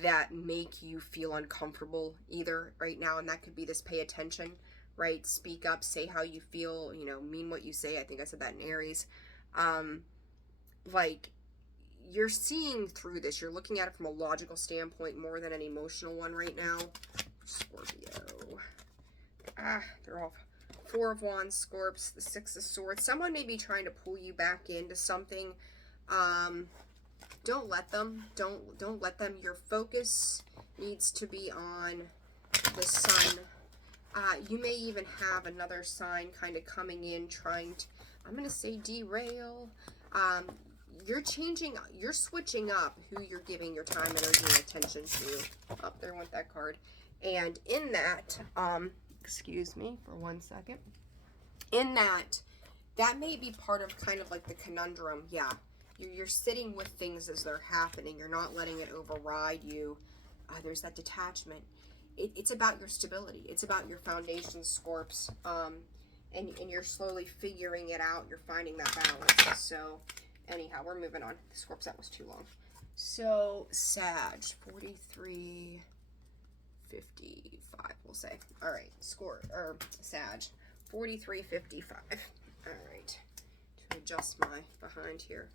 that make you feel uncomfortable either right now. And that could be this pay attention, right? Speak up, say how you feel, mean what you say. I think I said that in Aries. Like, you're seeing through this. You're looking at it from a logical standpoint more than an emotional one right now. Scorpio. They're off. Four of Wands, Scorps, the Six of Swords. Someone may be trying to pull you back into something. Don't let them. Don't let them. Your focus needs to be on the sun. You may even have another sign kind of coming in trying to, I'm going to say derail. You're switching up who you're giving your time, energy, and attention to. Up there went that card. And in that, excuse me for 1 second. In that may be part of kind of like the conundrum. Yeah. You're sitting with things as they're happening. You're not letting it override you. There's that detachment. It's about your stability. It's about your foundation, Scorps. And you're slowly figuring it out. You're finding that balance. So anyhow, we're moving on. Scorps, that was too long. So Sag, 43, 55, we'll say. All right, Sag, 43, 55. All right, to adjust my behind here.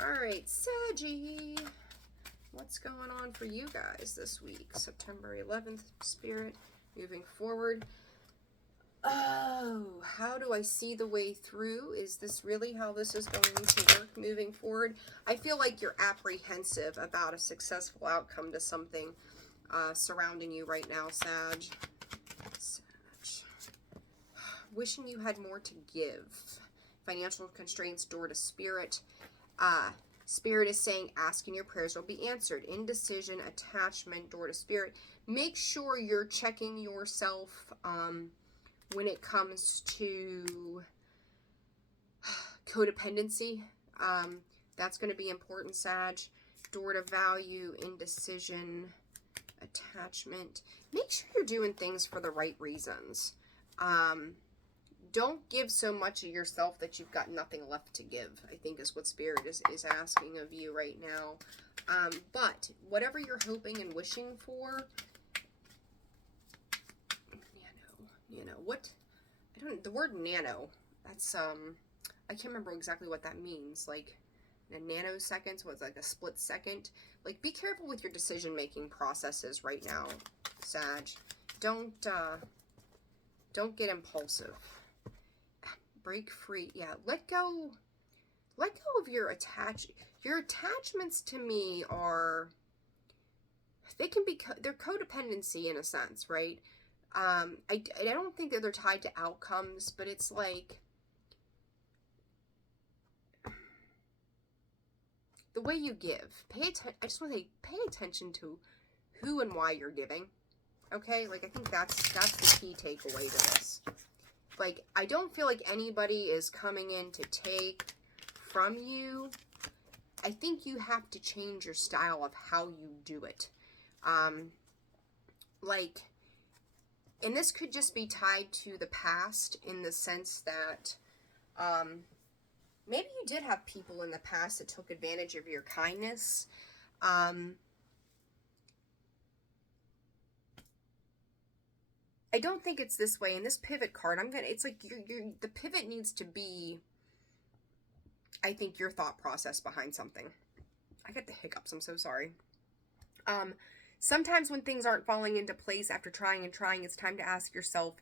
All right, Saggy, what's going on for you guys this week? September 11th, Spirit, moving forward. Oh, how do I see the way through? Is this really how this is going to work moving forward? I feel like you're apprehensive about a successful outcome to something surrounding you right now, Sag. Wishing you had more to give. Financial constraints, door to Spirit. Spirit is saying, asking your prayers will be answered. Indecision, attachment, door to Spirit. Make sure you're checking yourself when it comes to codependency. That's going to be important, Sag. Door to value, indecision, attachment. Make sure you're doing things for the right reasons. Don't give so much of yourself that you've got nothing left to give, I think is what Spirit is asking of you right now. But whatever you're hoping and wishing for, what? I don't, the word nano, that's, I can't remember exactly what that means. Like, a nanosecond, so it's like a split second. Like, be careful with your decision-making processes right now, Sag. Don't get impulsive. Break free. Yeah, let go of your attachments to me are, they can be, they're codependency in a sense, right? I don't think that they're tied to outcomes, but it's like, the way you give, I just want to say, pay attention to who and why you're giving. Okay? Like, I think that's the key takeaway to this. Like, I don't feel like anybody is coming in to take from you. I think you have to change your style of how you do it. Like, and this could just be tied to the past in the sense that, maybe you did have people in the past that took advantage of your kindness. I don't think it's this way. In this pivot card, it's like the pivot needs to be, I think, your thought process behind something. I get the hiccups, I'm so sorry. Sometimes when things aren't falling into place after trying and trying, it's time to ask yourself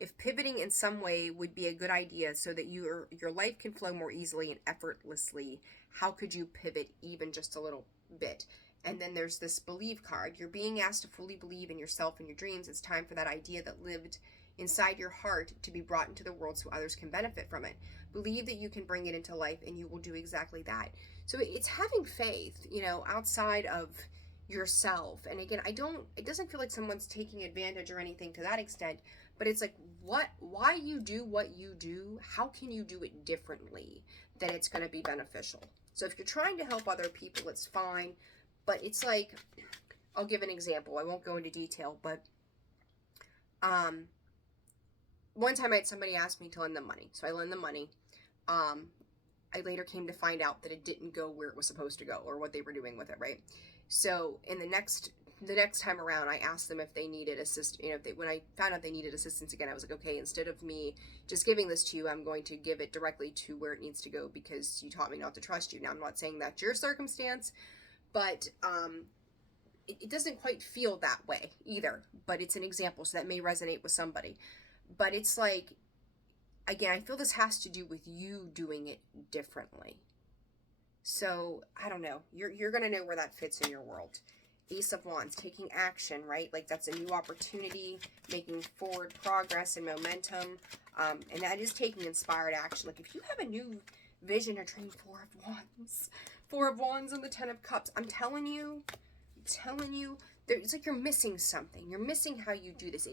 if pivoting in some way would be a good idea so that your life can flow more easily and effortlessly. How could you pivot even just a little bit? And then there's this believe card. You're being asked to fully believe in yourself and your dreams. It's time for that idea that lived inside your heart to be brought into the world so others can benefit from it. Believe that you can bring it into life and you will do exactly that. So it's having faith, outside of yourself. And again, it doesn't feel like someone's taking advantage or anything to that extent, but it's like, why you do what you do, how can you do it differently that it's going to be beneficial? So if you're trying to help other people, it's fine. But it's like, I'll give an example. I won't go into detail, but one time I had somebody ask me to lend them money. So I lend them money. I later came to find out that it didn't go where it was supposed to go or what they were doing with it, right? So in the next time around, I asked them if they needed assistance. When I found out they needed assistance again, I was like, okay, instead of me just giving this to you, I'm going to give it directly to where it needs to go because you taught me not to trust you. Now, I'm not saying that's your circumstance, but it doesn't quite feel that way either, but it's an example, so that may resonate with somebody. But it's like, again, I feel this has to do with you doing it differently. So, I don't know. You're going to know where that fits in your world. Ace of Wands, taking action, right? Like, that's a new opportunity, making forward progress and momentum. And that is taking inspired action. Like, if you have a new vision or dream, Four of Wands and the Ten of Cups. I'm telling you, it's like you're missing something. You're missing how you do this.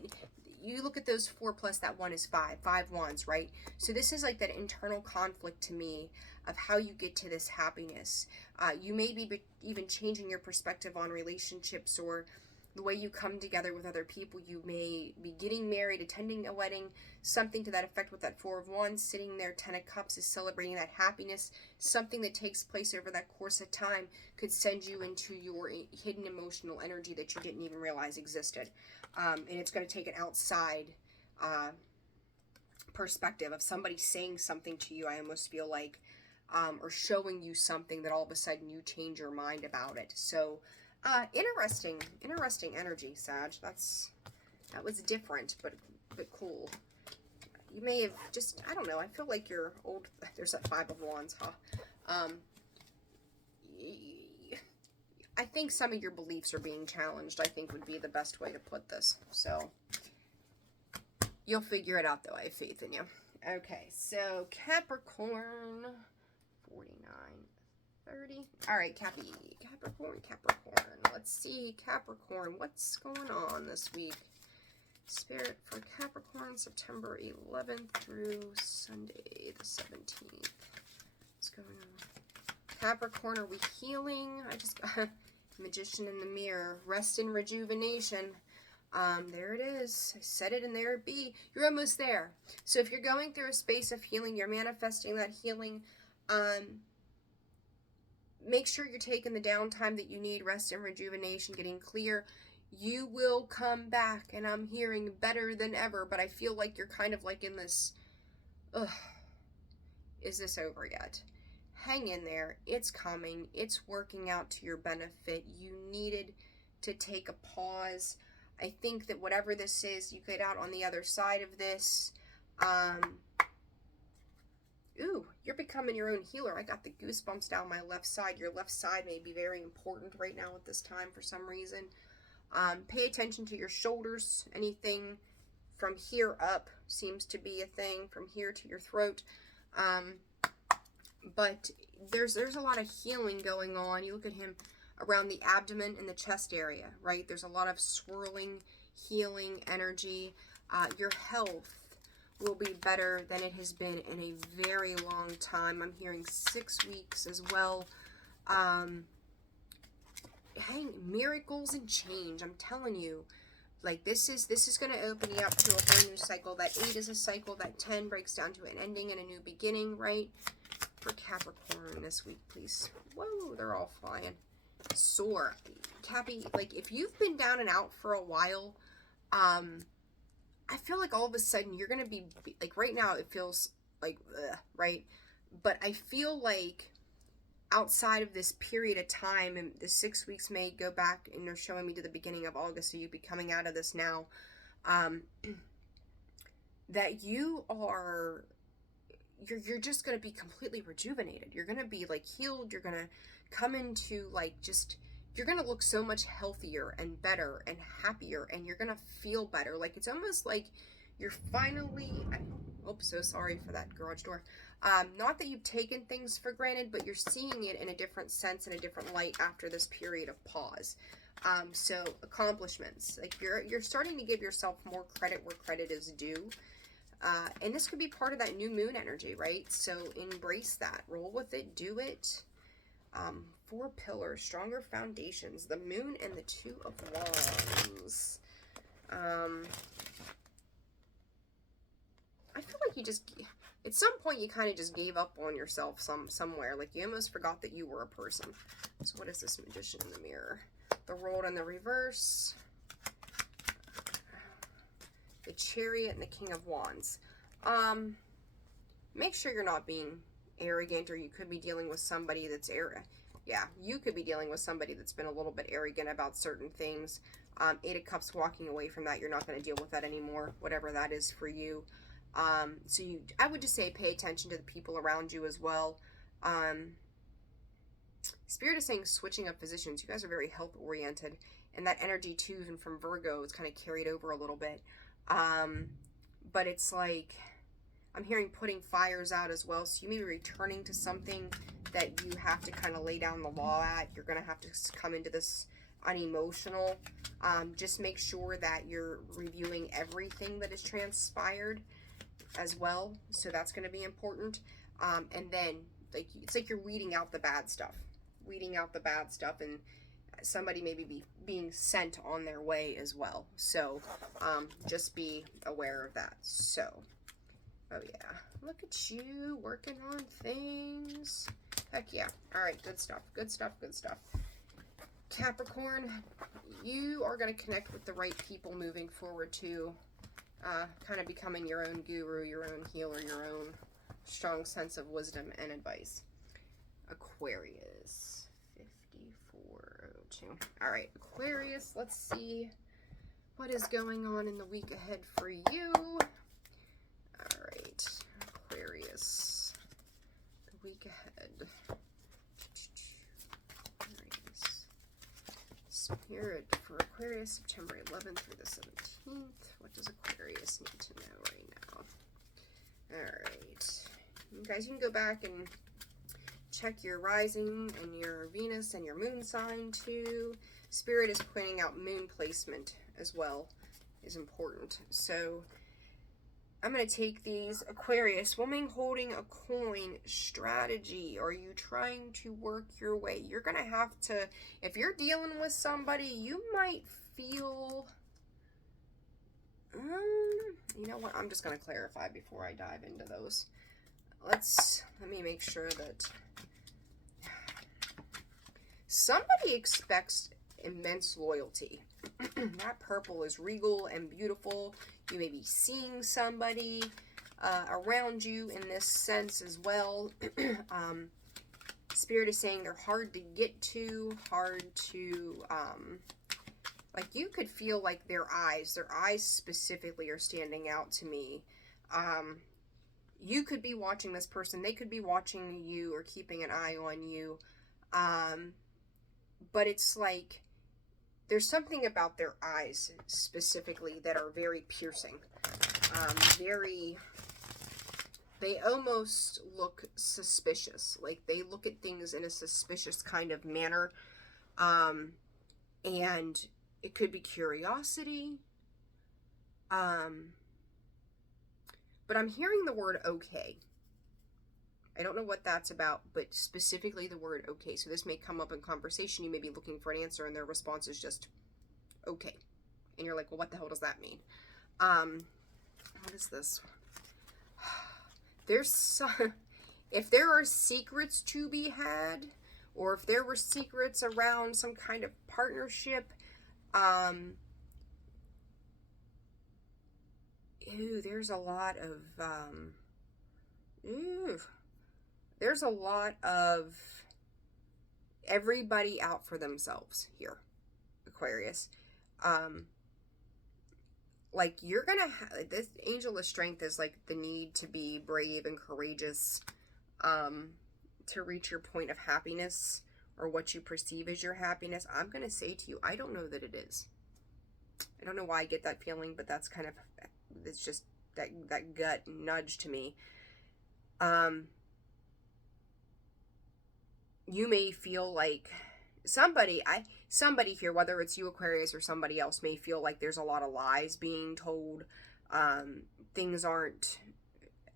You look at those 4 plus that 1 is 5. 5 wands, right? So this is like that internal conflict to me of how you get to this happiness. You may be even changing your perspective on relationships or the way you come together with other people. You may be getting married, attending a wedding, something to that effect with that 4 of Wands. Sitting there, 10 of Cups is celebrating that happiness. Something that takes place over that course of time could send you into your hidden emotional energy that you didn't even realize existed. And it's going to take an outside perspective of somebody saying something to you, I almost feel like, or showing you something that all of a sudden you change your mind about it. So, interesting energy, Sag. That was different, but cool. You may have just, I don't know, I feel like you're old. There's that 5 of Wands, huh? I think some of your beliefs are being challenged, I think would be the best way to put this. So, you'll figure it out, though. I have faith in you. Okay, so Capricorn, 49, 30. All right, Capricorn. Let's see, Capricorn, what's going on this week? Spirit for Capricorn, September 11th through Sunday the 17th. What's going on? Capricorn, are we healing? I just got Magician in the Mirror. Rest and rejuvenation. There it is. I said it and there it be. You're almost there. So if you're going through a space of healing, you're manifesting that healing, make sure you're taking the downtime that you need, rest and rejuvenation, getting clear. You will come back, and I'm hearing better than ever, but I feel like you're kind of like in this, ugh, is this over yet? Hang in there. It's coming. It's working out to your benefit. You needed to take a pause. I think that whatever this is, you get out on the other side of this. Ooh, you're becoming your own healer. I got the goosebumps down my left side. Your left side may be very important right now at this time for some reason. Pay attention to your shoulders. Anything from here up seems to be a thing. From here to your throat. But there's a lot of healing going on. You look at him around the abdomen and the chest area, right? There's a lot of swirling, healing energy. Your health will be better than it has been in a very long time. I'm hearing 6 weeks as well. Miracles and change. I'm telling you, like this is going to open you up to a whole new cycle. That 8 is a cycle. That 10 breaks down to an ending and a new beginning, right? For Capricorn this week, please. Whoa, they're all flying. Soar. Cappy, like if you've been down and out for a while, I feel like all of a sudden you're going to be, like right now it feels like, right? But I feel like outside of this period of time, and the 6 weeks may go back and they're showing me to the beginning of August, so you'd be coming out of this now, that you are, you're just going to be completely rejuvenated. You're going to be like healed. You're going to come into like just, you're going to look so much healthier and better and happier, and you're going to feel better. Like it's almost like you're finally, so sorry for that garage door. Not that you've taken things for granted, but you're seeing it in a different sense, in a different light after this period of pause. So accomplishments, like you're starting to give yourself more credit where credit is due. And this could be part of that new moon energy, right? So embrace that, roll with it, do it. 4 pillars, stronger foundations, the moon and the 2 of wands. I feel like you just, at some point you kind of just gave up on yourself somewhere. Like you almost forgot that you were a person. So what is this Magician in the Mirror? The World in the reverse. The Chariot and the King of Wands. Make sure you're not being arrogant, or you could be dealing with somebody that's you could be dealing with somebody that's been a little bit arrogant about certain things. 8 of Cups, walking away from that. You're not going to deal with that anymore, whatever that is for you. So I would just say pay attention to the people around you as well. Spirit is saying switching up positions. You guys are very health oriented, and that energy too, even from Virgo, is kind of carried over a little bit. But it's like, I'm hearing putting fires out as well. So you may be returning to something that you have to kind of lay down the law at. You're going to have to come into this unemotional. Just make sure that you're reviewing everything that has transpired as well. So that's going to be important. And then like, it's like you're weeding out the bad stuff, and somebody may be being sent on their way as well. So just be aware of that. So, oh yeah, look at you working on things. Heck yeah. All right, good stuff, good stuff, good stuff. Capricorn, you are going to connect with the right people moving forward too. Kind of becoming your own guru, your own healer, your own strong sense of wisdom and advice. Aquarius, 5402. All right, Aquarius, let's see what is going on in the week ahead for you. All right, Aquarius, the week ahead. Aquarius. Spirit for Aquarius, September 11th through the 17th. What does Aquarius need to know right now? All right, you guys, you can go back and check your rising and your Venus and your moon sign too. Spirit is pointing out moon placement as well is important. So I'm going to take these. Aquarius, woman holding a coin, strategy. Are you trying to work your way? You're going to have to, if you're dealing with somebody, you might feel, you know what? I'm just going to clarify before I dive into those. Let me make sure that somebody expects immense loyalty. That purple is regal and beautiful. You may be seeing somebody around you in this sense as well. Spirit is saying they're hard to get to, like you could feel like their eyes specifically are standing out to me. You could be watching this person, they could be watching you or keeping an eye on you. But it's like, there's something about their eyes specifically that are very piercing. They almost look suspicious. Like they look at things in a suspicious kind of manner. And it could be curiosity. But I'm hearing the word okay. I don't know what that's about, but specifically the word okay. So this may come up in conversation. You may be looking for an answer and their response is just okay. And you're like, well, what the hell does that mean? What is this? There's some, if there are secrets to be had, or if there were secrets around some kind of partnership, there's a lot of everybody out for themselves here, Aquarius. Like you're gonna have this angel of strength is like the need to be brave and courageous, to reach your point of happiness or what you perceive as your happiness. I'm gonna say to you, I don't know that it is. I don't know why I get that feeling, but that's kind of, it's just that gut nudge to me. You may feel like somebody here, whether it's you, Aquarius, or somebody else, may feel like there's a lot of lies being told. Things aren't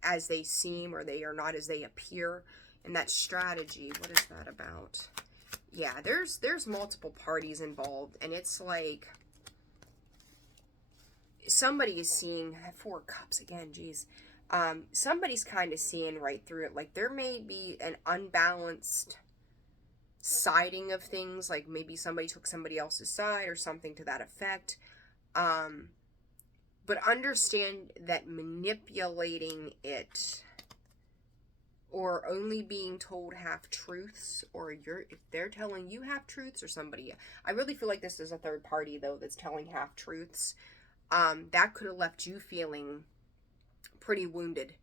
as they seem, or they are not as they appear. And that strategy, what is that about? Yeah, there's multiple parties involved, and it's like somebody is seeing Four Cups again, geez. Somebody's kind of seeing right through it. Like there may be an unbalanced siding of things, like maybe somebody took somebody else's side or something to that effect. But understand that manipulating it, or only being told half truths, or if they're telling you half truths, or somebody, I really feel like this is a third party though that's telling half truths. That could have left you feeling pretty wounded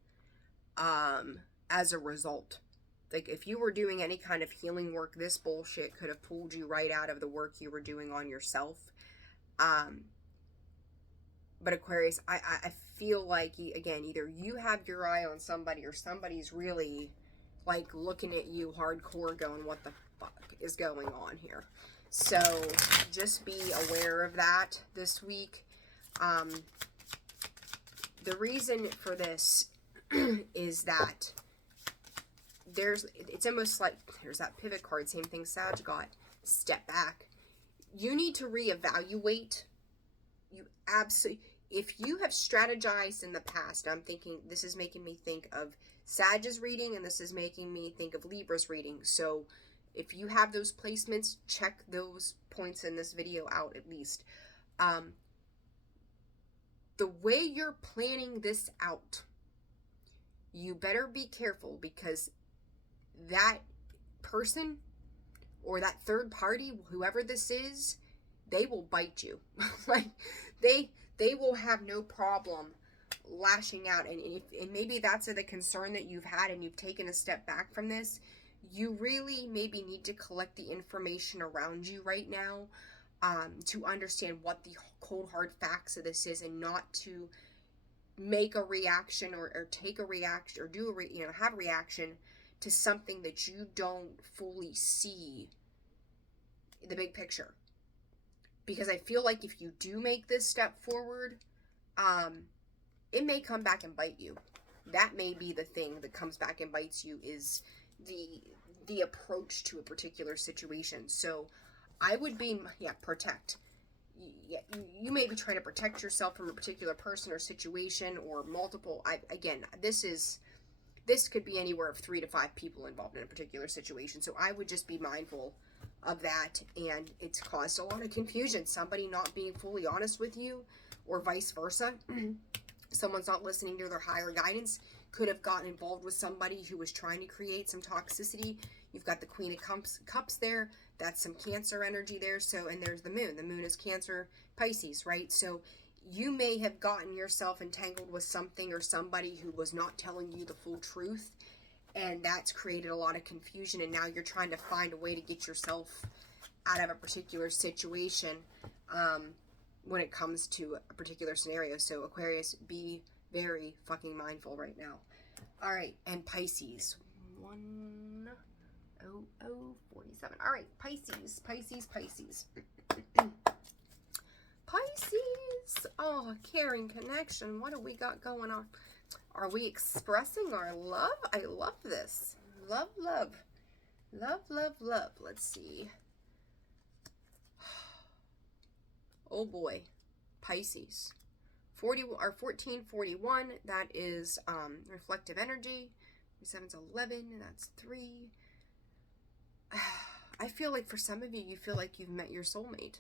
as a result. Like if you were doing any kind of healing work, this bullshit could have pulled you right out of the work you were doing on yourself. But Aquarius, I feel like, again, either you have your eye on somebody, or somebody's really like looking at you hardcore going, what the fuck is going on here? So just be aware of that this week. The reason for this is that it's almost like there's that pivot card, same thing Sag got, step back. You need to reevaluate. You absolutely, if you have strategized in the past, I'm thinking, this is making me think of Sag's reading, and this is making me think of Libra's reading. So if you have those placements, check those points in this video out at least. The way you're planning this out, you better be careful, because that person or that third party, whoever this is, they will bite you. Like they will have no problem lashing out. And maybe that's the concern that you've had, and you've taken a step back from this. You really maybe need to collect the information around you right now, to understand what the cold hard facts of this is, and not to make a reaction or take a reaction, or do have a reaction to something that you don't fully see the big picture. Because I feel like if you do make this step forward, it may come back and bite you. That may be the thing that comes back and bites you, is the approach to a particular situation. So I would be, protect. You may be trying to protect yourself from a particular person or situation, or multiple. Again, this could be anywhere of 3 to 5 people involved in a particular situation. So I would just be mindful of that. And it's caused a lot of confusion. Somebody not being fully honest with you, or vice versa. Someone's not listening to their higher guidance. Could have gotten involved with somebody who was trying to create some toxicity. You've got the Queen of Cups there. That's some Cancer energy there. So, and there's the Moon. The Moon is Cancer, Pisces, right? So you may have gotten yourself entangled with something or somebody who was not telling you the full truth. And that's created a lot of confusion. And now you're trying to find a way to get yourself out of a particular situation when it comes to a particular scenario. So Aquarius, be very fucking mindful right now. All right, and Pisces. 10047. All right, Pisces. Pisces. Oh, caring connection. What do we got going on? Are we expressing our love? I love this. Love. Let's see. Oh boy. Pisces. 1441, that is reflective energy. 7's 11, that's 3. I feel like for some of you, you feel like you've met your soulmate.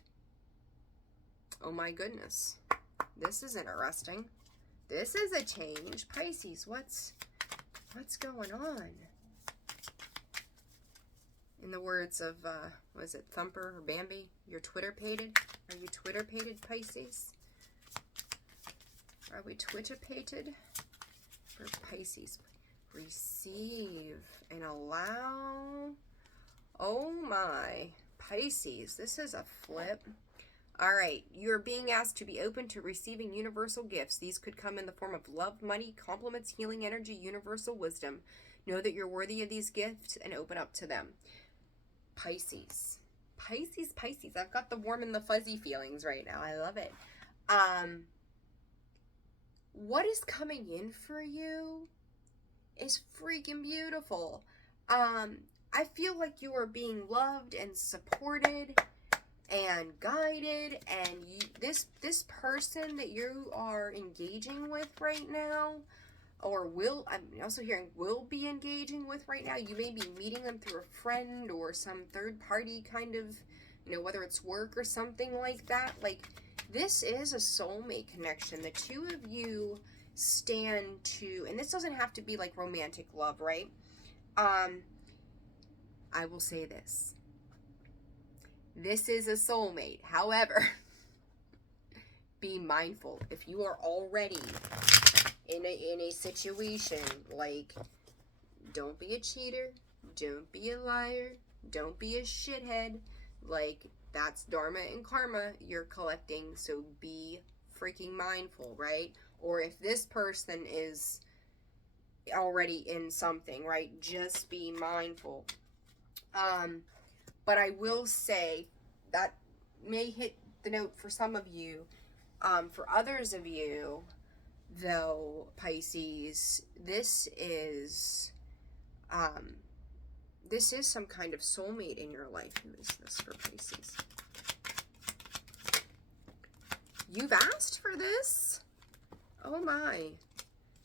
Oh my goodness. This is interesting. This is a change. Pisces, what's going on? In the words of, was it Thumper or Bambi? You're Twitter-pated? Are you Twitter-pated, Pisces? Are we Twitter-pated? For Pisces. Receive and allow. Oh my. Pisces, this is a flip. All right, you're being asked to be open to receiving universal gifts. These could come in the form of love, money, compliments, healing energy, universal wisdom. Know that you're worthy of these gifts and open up to them. Pisces. I've got the warm and the fuzzy feelings right now. I love it. What is coming in for you is freaking beautiful. I feel like you are being loved and supported and guided, and this person that you are engaging with right now, or I'm also hearing will be engaging with right now, you may be meeting them through a friend or some third party kind of, whether it's work or something like that. Like, this is a soulmate connection. The two of you stand to, and this doesn't have to be like romantic love, right? I will say this. This is a soulmate. However, be mindful. If you are already in a situation, like, don't be a cheater, don't be a liar, don't be a shithead. Like, that's dharma and karma you're collecting, so be freaking mindful, right? Or if this person is already in something, right, just be mindful. But I will say that may hit the note for some of you. For others of you, though, Pisces, this is some kind of soulmate in your life. Who is this for Pisces? You've asked for this? Oh my.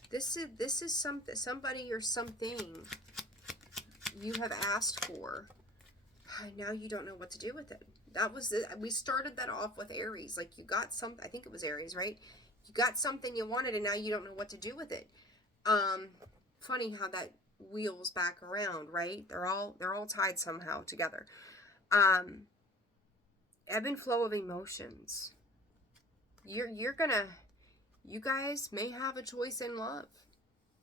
This is somebody or something you have asked for. Now you don't know what to do with it. That was it. We started that off with Aries. Like, you got something, I think it was Aries, right? You got something you wanted and now you don't know what to do with it. Funny how that wheels back around, right? They're all tied somehow together. Ebb and flow of emotions. You guys may have a choice in love.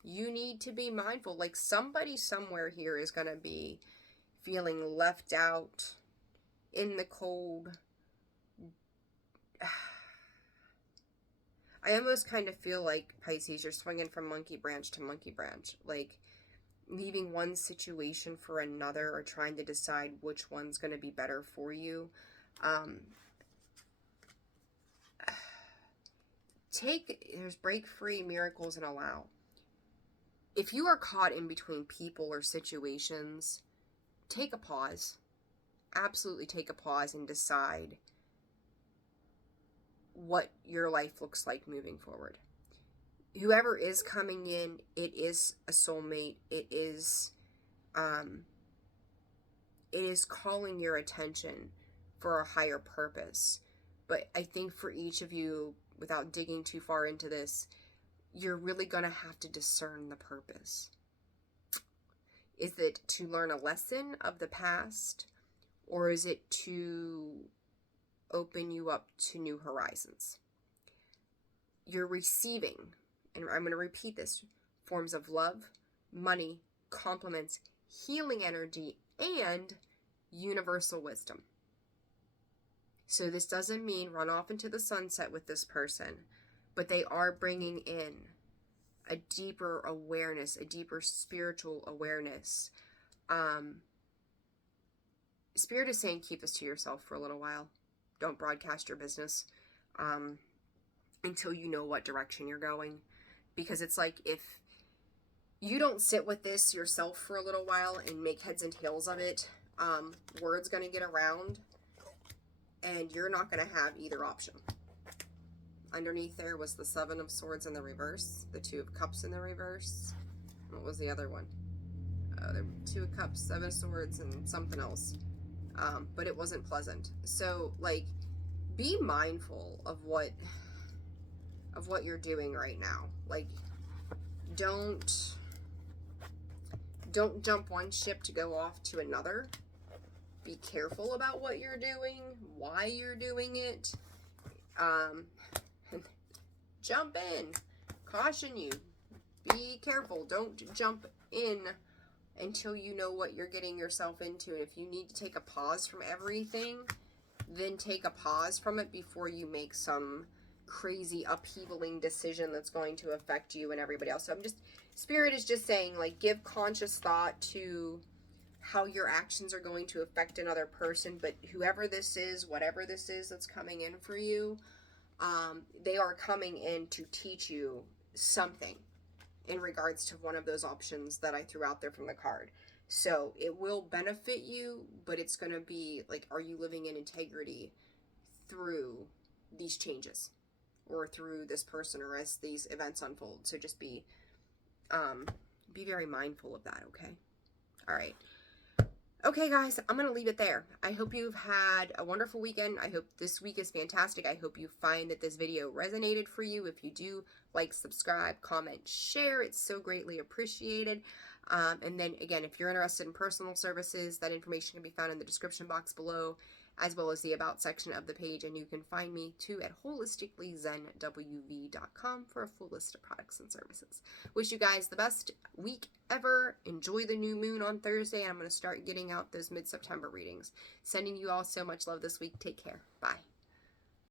You need to be mindful. Like, somebody somewhere here is gonna be feeling left out, in the cold. I almost kind of feel like, Pisces, you're swinging from monkey branch to monkey branch. Like, leaving one situation for another, or trying to decide which one's going to be better for you. there's break free, miracles, and allow. If you are caught in between people or situations, take a pause. Absolutely take a pause and decide what your life looks like moving forward. Whoever is coming in, it is a soulmate. It is calling your attention for a higher purpose. But I think for each of you, without digging too far into this, you're really going to have to discern the purpose. Is it to learn a lesson of the past, or is it to open you up to new horizons? You're receiving, and I'm going to repeat this, forms of love, money, compliments, healing energy, and universal wisdom. So this doesn't mean run off into the sunset with this person, but they are bringing in a deeper awareness, a deeper spiritual awareness. Spirit is saying keep this to yourself for a little while. Don't broadcast your business until you know what direction you're going. Because it's like, if you don't sit with this yourself for a little while and make heads and tails of it, word's going to get around and you're not going to have either option. Underneath there was the 7 of Swords in the reverse, the 2 of Cups in the reverse. What was the other one? The 2 of Cups, 7 of Swords, and something else. But it wasn't pleasant. So, like, be mindful of what you're doing right now. Like, don't jump one ship to go off to another. Be careful about what you're doing, why you're doing it. Jump in. Caution you. Be careful. Don't jump in until you know what you're getting yourself into. And if you need to take a pause from everything, then take a pause from it before you make some crazy upheavaling decision that's going to affect you and everybody else. So Spirit is just saying, like, give conscious thought to how your actions are going to affect another person. But whoever this is, whatever this is that's coming in for you, they are coming in to teach you something in regards to one of those options that I threw out there from the card. So it will benefit you, but it's going to be like, are you living in integrity through these changes or through this person or as these events unfold? So just be very mindful of that. Okay. All right. Okay, guys, I'm going to leave it there. I hope you've had a wonderful weekend. I hope this week is fantastic. I hope you find that this video resonated for you. If you do, like, subscribe, comment, share. It's so greatly appreciated. And then, again, if you're interested in personal services, that information can be found in the description box below, as well as the About section of the page. And you can find me, too, at holisticallyzenwv.com for a full list of products and services. Wish you guys the best week ever. Enjoy the new moon on Thursday, and I'm going to start getting out those mid-September readings. Sending you all so much love this week. Take care. Bye.